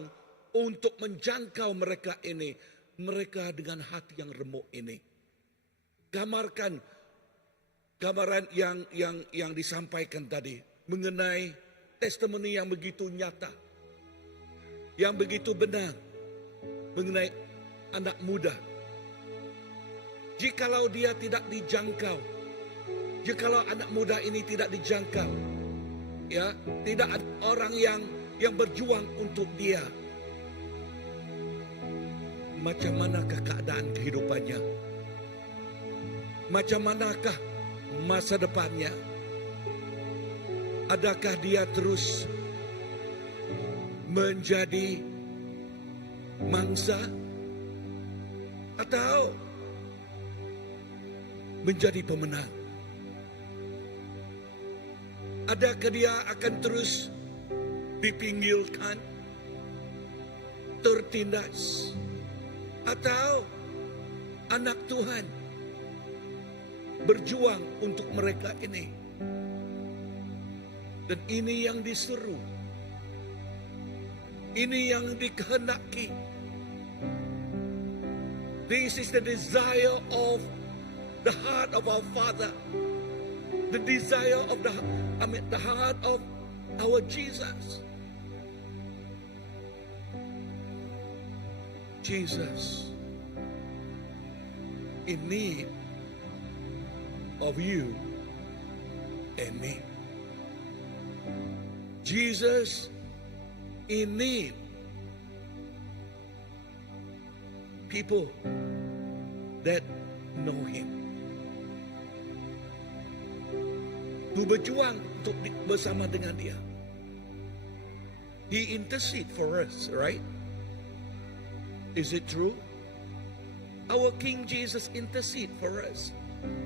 untuk menjangkau mereka ini, mereka dengan hati yang remuk ini. Gambaran yang disampaikan tadi mengenai testimoni yang begitu nyata, yang begitu benar mengenai anak muda. Jikalau dia tidak dijangkau, jikalau anak muda ini tidak dijangkau, ya, tidak ada orang yang berjuang untuk dia, macam manakah keadaan kehidupannya? Macam manakah masa depannya? Adakah dia terus menjadi mangsa atau menjadi pemenang? Adakah dia akan terus dipinggirkan, tertindas, atau anak Tuhan berjuang untuk mereka ini? Dan ini yang diseru, ini yang dikehendaki. This is the desire of the heart of our Father, the desire of the heart of our Jesus. Jesus in need of you and me. Jesus in need people that know Him. Who berjuang untuk bersama dengan Dia. He intercede for us, right? Is it true? Our King Jesus intercede for us.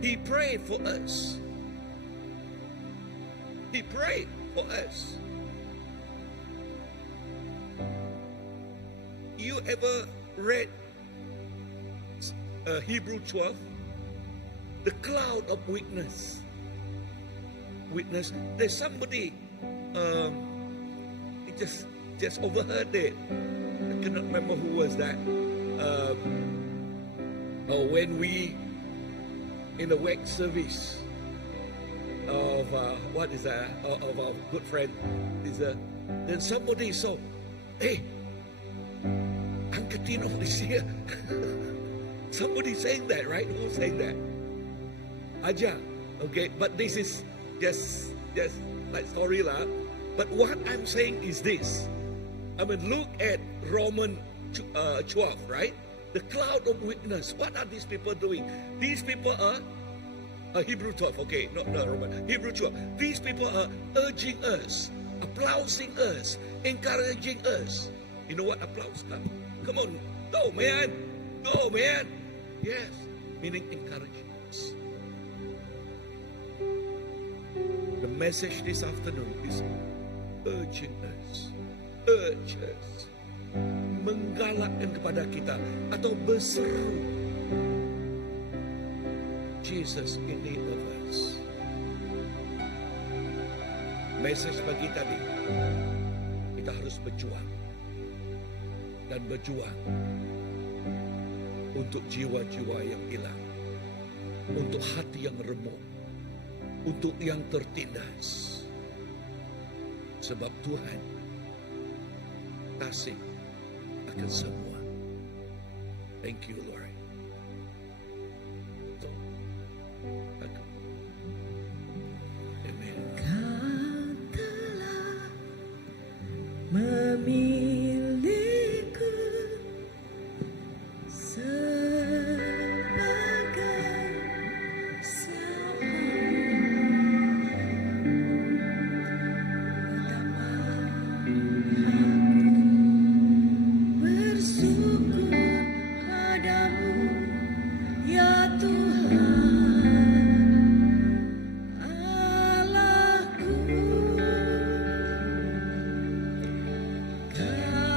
He prayed for us. He prayed for us. You ever read Hebrew 12? The cloud of witness. There's somebody just overheard it. I cannot remember who was that. When we in the wake service of what is that? Of our good friend is then somebody saw, hey, Uncle Tino is here. Somebody saying that, right? Who's saying that? Aja. Okay, but this is just like story lah. But what I'm saying is this. I mean, look at Roman 12, right? The cloud of witness. What are these people doing? These people are Hebrew 12, okay, not Roman. Hebrew 12. These people are urging us, applauding us, encouraging us. You know what applause come? Come on, go man, go man. Yes, meaning encouraging us. The message this afternoon is urging us, urge us, menggalakkan kepada kita atau berseru, Jesus in need of us. Message bagi tadi, kita harus berjuang dan berjuang untuk jiwa-jiwa yang hilang, untuk hati yang remuk, untuk yang tertindas. Sebab Tuhan kasih akan semua. Thank you, Lord. Amen. Kau telah memilihku sebagai bersyukur padamu, ya Tuhan Allahku. Kau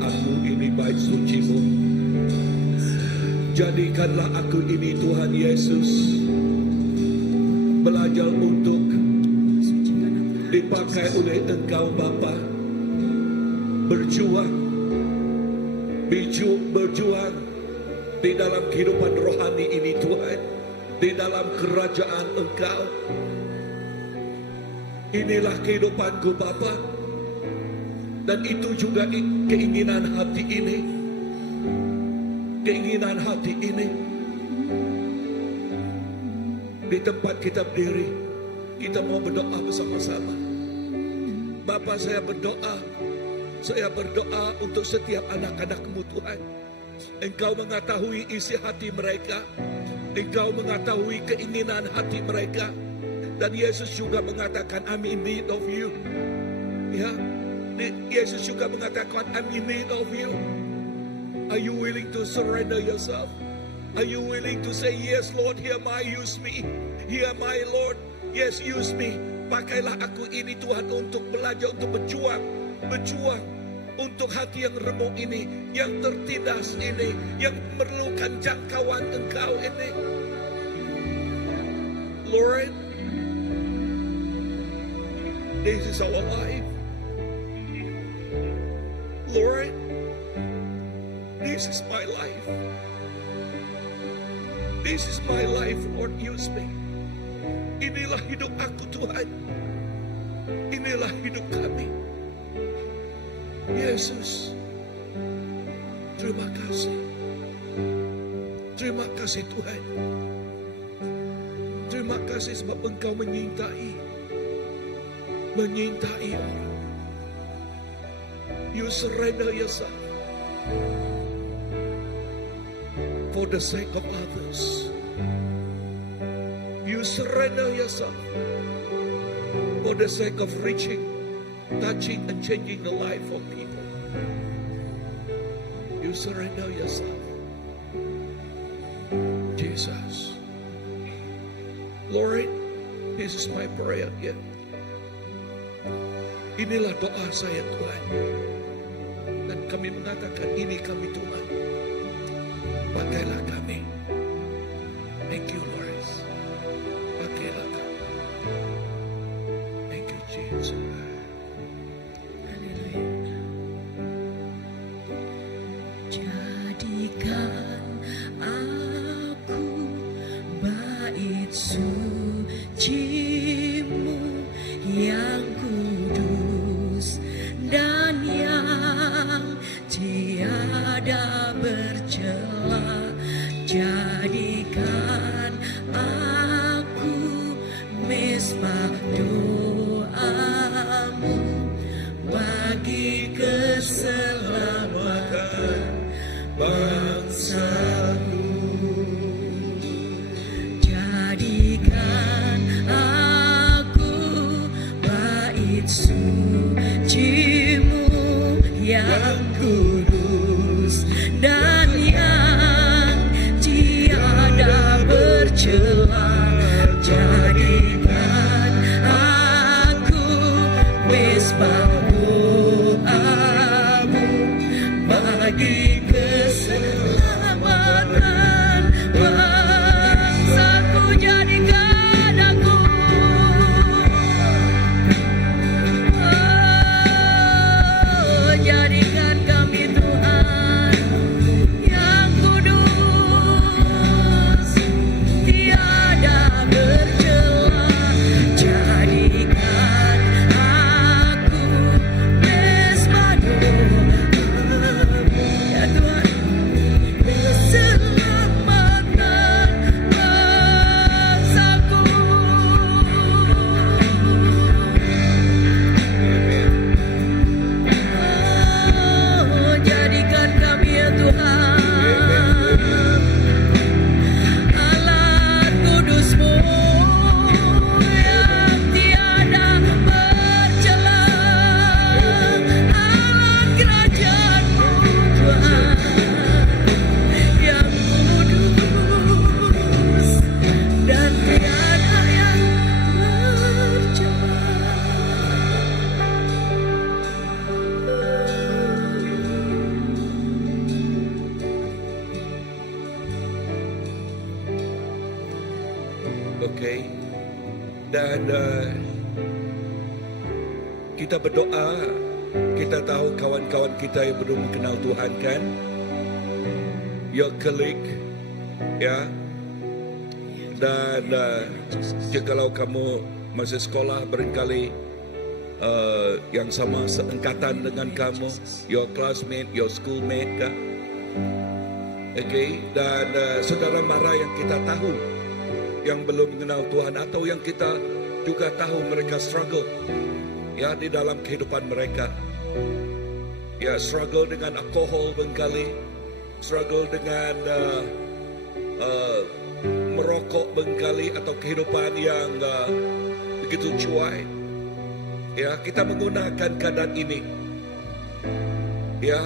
aku ini bait suci-Mu. Jadikanlah aku ini Tuhan Yesus belajar untuk dipakai oleh Engkau Bapa, berjuang di dalam kehidupan rohani ini Tuhan, di dalam kerajaan Engkau. Inilah kehidupanku Bapa, dan itu juga keinginan hati ini. Keinginan hati ini. Di tempat kita berdiri, kita mau berdoa bersama-sama. Bapa, saya berdoa untuk setiap anak-anak-Mu Tuhan. Engkau mengetahui isi hati mereka, Engkau mengetahui keinginan hati mereka. Dan Yesus juga mengatakan, I'm in need of you. Ya, Yesus juga mengatakan, I'm in need of you. Are you willing to surrender yourself? Are you willing to say, yes Lord, here am I, use me. Here am I Lord, yes use me. Pakailah aku ini Tuhan untuk belajar, untuk berjuang untuk hati yang remuk ini, yang tertindas ini, yang memerlukan jangkauan Engkau ini. Lord, this is our life. Lord, this is my life. This is my life, Lord, use me. Inilah hidup aku Tuhan. Inilah hidup kami. Yesus, terima kasih. Terima kasih Tuhan. Terima kasih sebab Engkau menyintai orang. You surrender yourself for the sake of others. You surrender yourself for the sake of reaching, touching and changing the life of people. You surrender yourself. Jesus. Lord, this is my prayer again. Inilah doa saya Tuhan. Dan kami mengatakan, ini kami Tuhan. Pakailah kami. Thank you Lord. Pakailah kami. Thank you Jesus. Jadikan aku bait suci-Mu yang kudus dan yang tiada bercela. Jadikan aku mesbah doa-Mu bagi keselamatan bangsa-Mu. Jadikan aku bait suci-Mu yang kudus dan yang tiada bercela. Jadikan aku mesbah doa-Mu bagi keselamatan bangsaku. Jadikan aku, oh, jadikan kami Tuhan yang kudus, tiada bercela. Jadikan aku mesbah doa-Mu, ya Tuhan. Okay. Dan kita berdoa, kita tahu kawan-kawan kita yang belum mengenal Tuhan kan, your colleague, ya. Dan jikalau kamu masih sekolah barangkali yang sama seangkatan dengan kamu, your classmate, your schoolmate kan. Okay. Dan saudara mara yang kita tahu yang belum mengenal Tuhan atau yang kita juga tahu mereka struggle ya di dalam kehidupan mereka, ya struggle dengan alkohol barangkali, struggle dengan merokok barangkali atau kehidupan yang begitu cuai. Ya, kita menggunakan keadaan ini, ya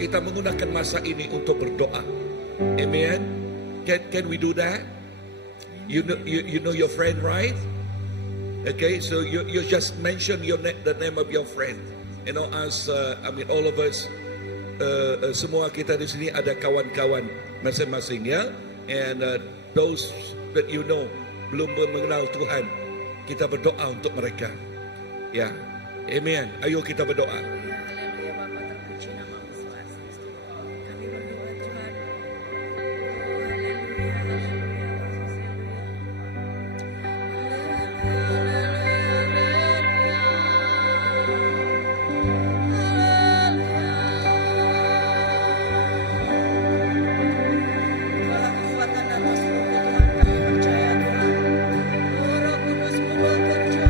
kita menggunakan masa ini untuk berdoa. Amen. Can we do that? You know your friend, right? Okay, so you just mention the name of your friend. You know, as all of us, semua kita di sini ada kawan-kawan masing-masing ya. And those that you know belum mengenal Tuhan, kita berdoa untuk mereka. Ya, amen. Ayo kita berdoa. Haleluya Bapa, terpuji namamu swastiastu. Kami berdoa Tuhan. Tuhan kekuatan dan seluruh Tuhan, kami percaya Tuhan. Oh Roh Kudus-Mu bekerja,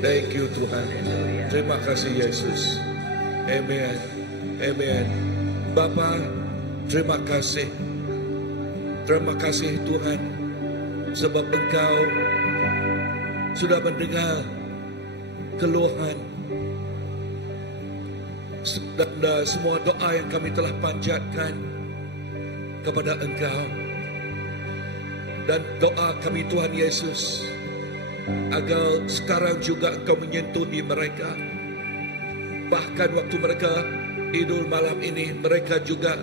Thank you Tuhan. Terima kasih Yesus. Amen. Amen. Bapa, terima kasih. Terima kasih Tuhan. Sebab Engkau sudah mendengar keluhan dan semua doa yang kami telah panjatkan kepada Engkau. Dan doa kami Tuhan Yesus, agar sekarang juga Engkau menyentuh mereka. Bahkan waktu mereka tidur malam ini, mereka juga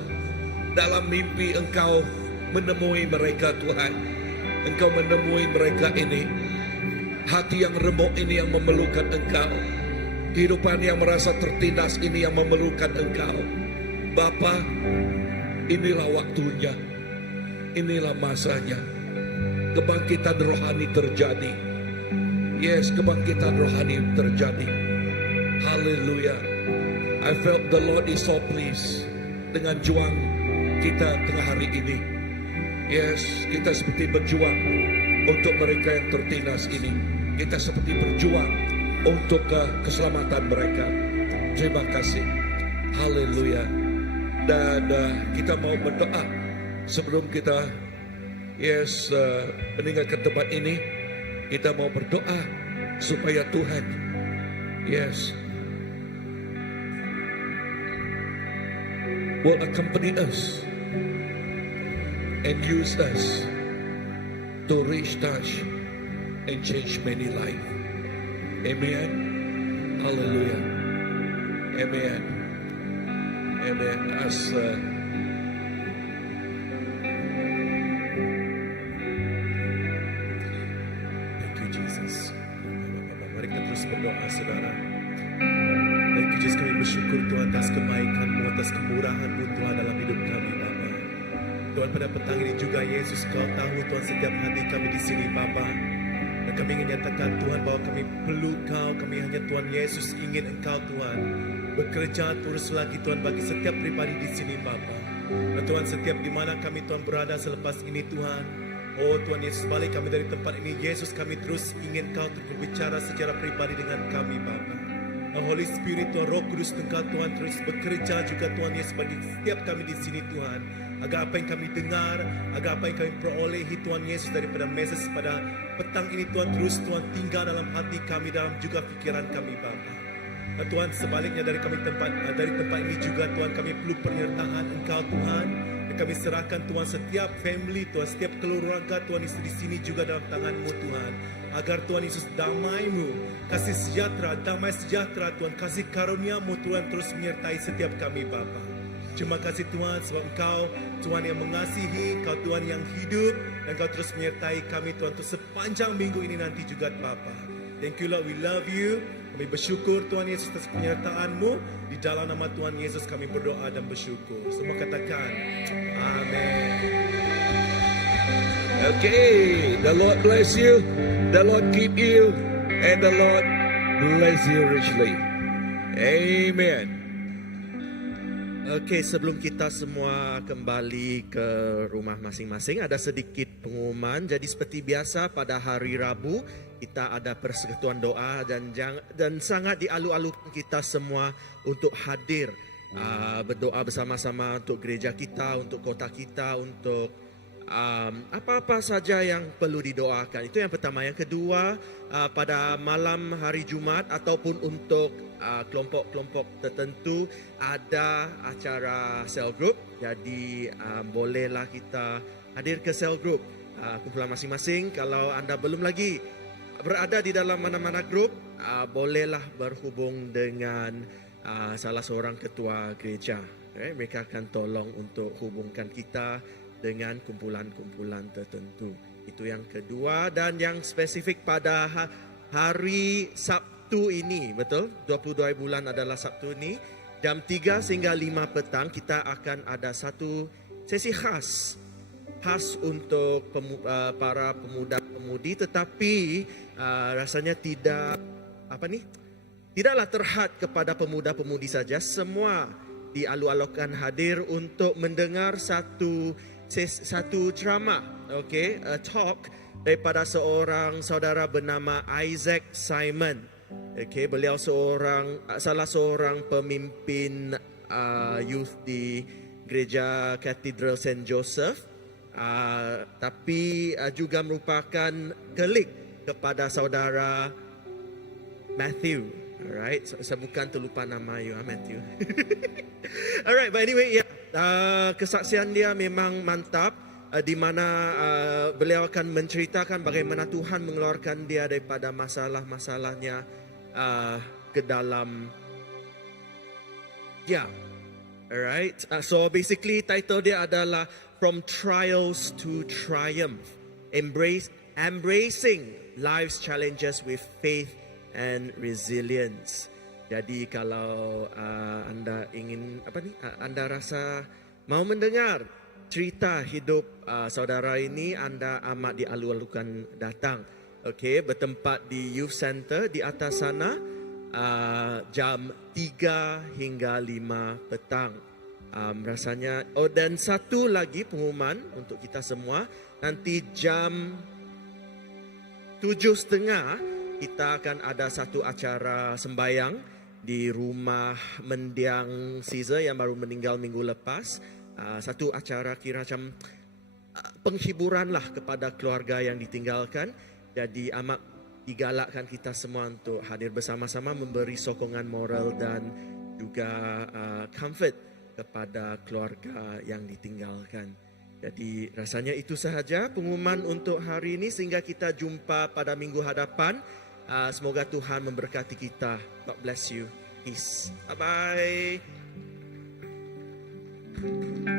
dalam mimpi Engkau menemui mereka Tuhan. Engkau menemui mereka ini. Hati yang remuk ini yang memerlukan Engkau. Kehidupan yang merasa tertindas ini yang memerlukan Engkau. Bapa, inilah waktunya. Inilah masanya. Kebangkitan rohani terjadi. Yes, kebangkitan rohani terjadi. Hallelujah. I felt the Lord is so pleased dengan juang kita tengah hari ini. Yes, kita seperti berjuang untuk mereka yang tertindas ini. Kita seperti berjuang untuk keselamatan mereka. Terima kasih. Hallelujah. Dan kita mau berdoa sebelum kita meninggalkan tempat ini. Kita mau berdoa supaya Tuhan will accompany us and use us to reach, touch, and change many lives. Amen. Hallelujah. Amen. Amen. As Thank you, Jesus. Mari kita terus berdoa, saudara. Thank you, Jesus. Kami bersyukur Tuhan atas kebaikan-Mu, atas kemurahan-Mu Tuhan dalam hidup kami, Bapa. Tuhan, pada petang ini juga Yesus, Kau tahu Tuhan setiap hati kami di sini, Bapa. Dan kami ingin nyatakan Tuhan bahwa kami perlu Kau. Kami hanya Tuhan Yesus ingin Engkau Tuhan bekerja terus lagi Tuhan bagi setiap pribadi di sini, Bapa. Dan Tuhan, setiap di mana kami Tuhan berada selepas ini Tuhan, oh Tuhan Yesus, balik kami dari tempat ini Yesus, kami terus ingin Kau untuk berbicara secara pribadi dengan kami, Bapa. Holy Spirit Tuhan, Roh Kudus Engkau Tuhan terus bekerja juga Tuhan Yesus bagi setiap kami di sini Tuhan, agar apa yang kami dengar, agar apa yang kami perolehi Tuhan Yesus daripada message pada petang ini Tuhan terus Tuhan tinggal dalam hati kami, dalam juga pikiran kami, Bapa. Dan Tuhan, sebaliknya dari tempat ini juga Tuhan, kami perlu penyertaan Engkau Tuhan. Dan kami serahkan Tuhan setiap family Tuhan, setiap keluarga Tuhan Yesus di sini juga dalam tangan-Mu Tuhan. Agar Tuhan Yesus damai-Mu, kasih sejahtera, damai sejahtera Tuhan, kasih karunia-Mu Tuhan terus menyertai setiap kami, Bapa. Terima kasih Tuhan sebab Engkau Tuhan yang mengasihi, Kau Tuhan yang hidup, dan Kau terus menyertai kami Tuhan untuk sepanjang minggu ini nanti juga, Bapa. Thank you Lord, we love you. Kami bersyukur Tuhan Yesus atas penyertaan-Mu. Di dalam nama Tuhan Yesus kami berdoa dan bersyukur. Semua katakan amin. okay, the Lord bless you, the Lord keep you, and the Lord bless you richly. Amen. Okey, sebelum kita semua kembali ke rumah masing-masing, ada sedikit pengumuman. Jadi seperti biasa pada hari Rabu kita ada persekutuan doa dan sangat dialu-alukan kita semua untuk hadir berdoa bersama-sama untuk gereja kita, untuk kota kita, untuk apa-apa saja yang perlu didoakan. Itu yang pertama. Yang kedua, pada malam hari Jumaat ataupun untuk kelompok-kelompok tertentu ada acara cell group. Jadi bolehlah kita hadir ke cell group, kumpulan masing-masing. Kalau anda belum lagi berada di dalam mana-mana grup, bolehlah berhubung dengan salah seorang ketua gereja. Mereka akan tolong untuk hubungkan kita dengan kumpulan-kumpulan tertentu. Itu yang kedua. Dan yang spesifik pada hari Sabtu ini, betul? 22 bulan adalah Sabtu ini, jam 3 sehingga 5 petang kita akan ada satu sesi khas untuk para pemuda-pemudi, tetapi rasanya tidaklah terhad kepada pemuda-pemudi saja. Semua dialu-alukan hadir untuk mendengar satu ceramah, talk daripada seorang saudara bernama Isaac Simon. Beliau salah seorang pemimpin youth di gereja Cathedral St. Joseph, tapi juga merupakan kolik kepada saudara Matthew. Alright, saya bukan terlupa nama you, Matthew. Alright, but anyway, kesaksian dia memang mantap, di mana beliau akan menceritakan bagaimana Tuhan mengeluarkan dia daripada masalah-masalahnya ke dalam alright. So basically title dia adalah From Trials to Triumph, Embracing Life's Challenges with Faith and Resilience. Jadi kalau anda ingin anda rasa mau mendengar cerita hidup saudara ini, anda amat dialu-alukan datang. Bertempat di Youth Center di atas sana, jam 3 hingga 5 petang. Rasanya dan satu lagi pengumuman untuk kita semua, nanti jam 7.30 kita akan ada satu acara sembayang di rumah mendiang Caesar yang baru meninggal minggu lepas. Satu acara kira macam penghiburan lah kepada keluarga yang ditinggalkan. Jadi amat digalakkan kita semua untuk hadir bersama-sama, memberi sokongan moral dan juga comfort kepada keluarga yang ditinggalkan. Jadi rasanya itu sahaja pengumuman untuk hari ini, sehingga kita jumpa pada minggu hadapan. Semoga Tuhan memberkati kita. God bless you. Peace. Bye-bye. Tuhan.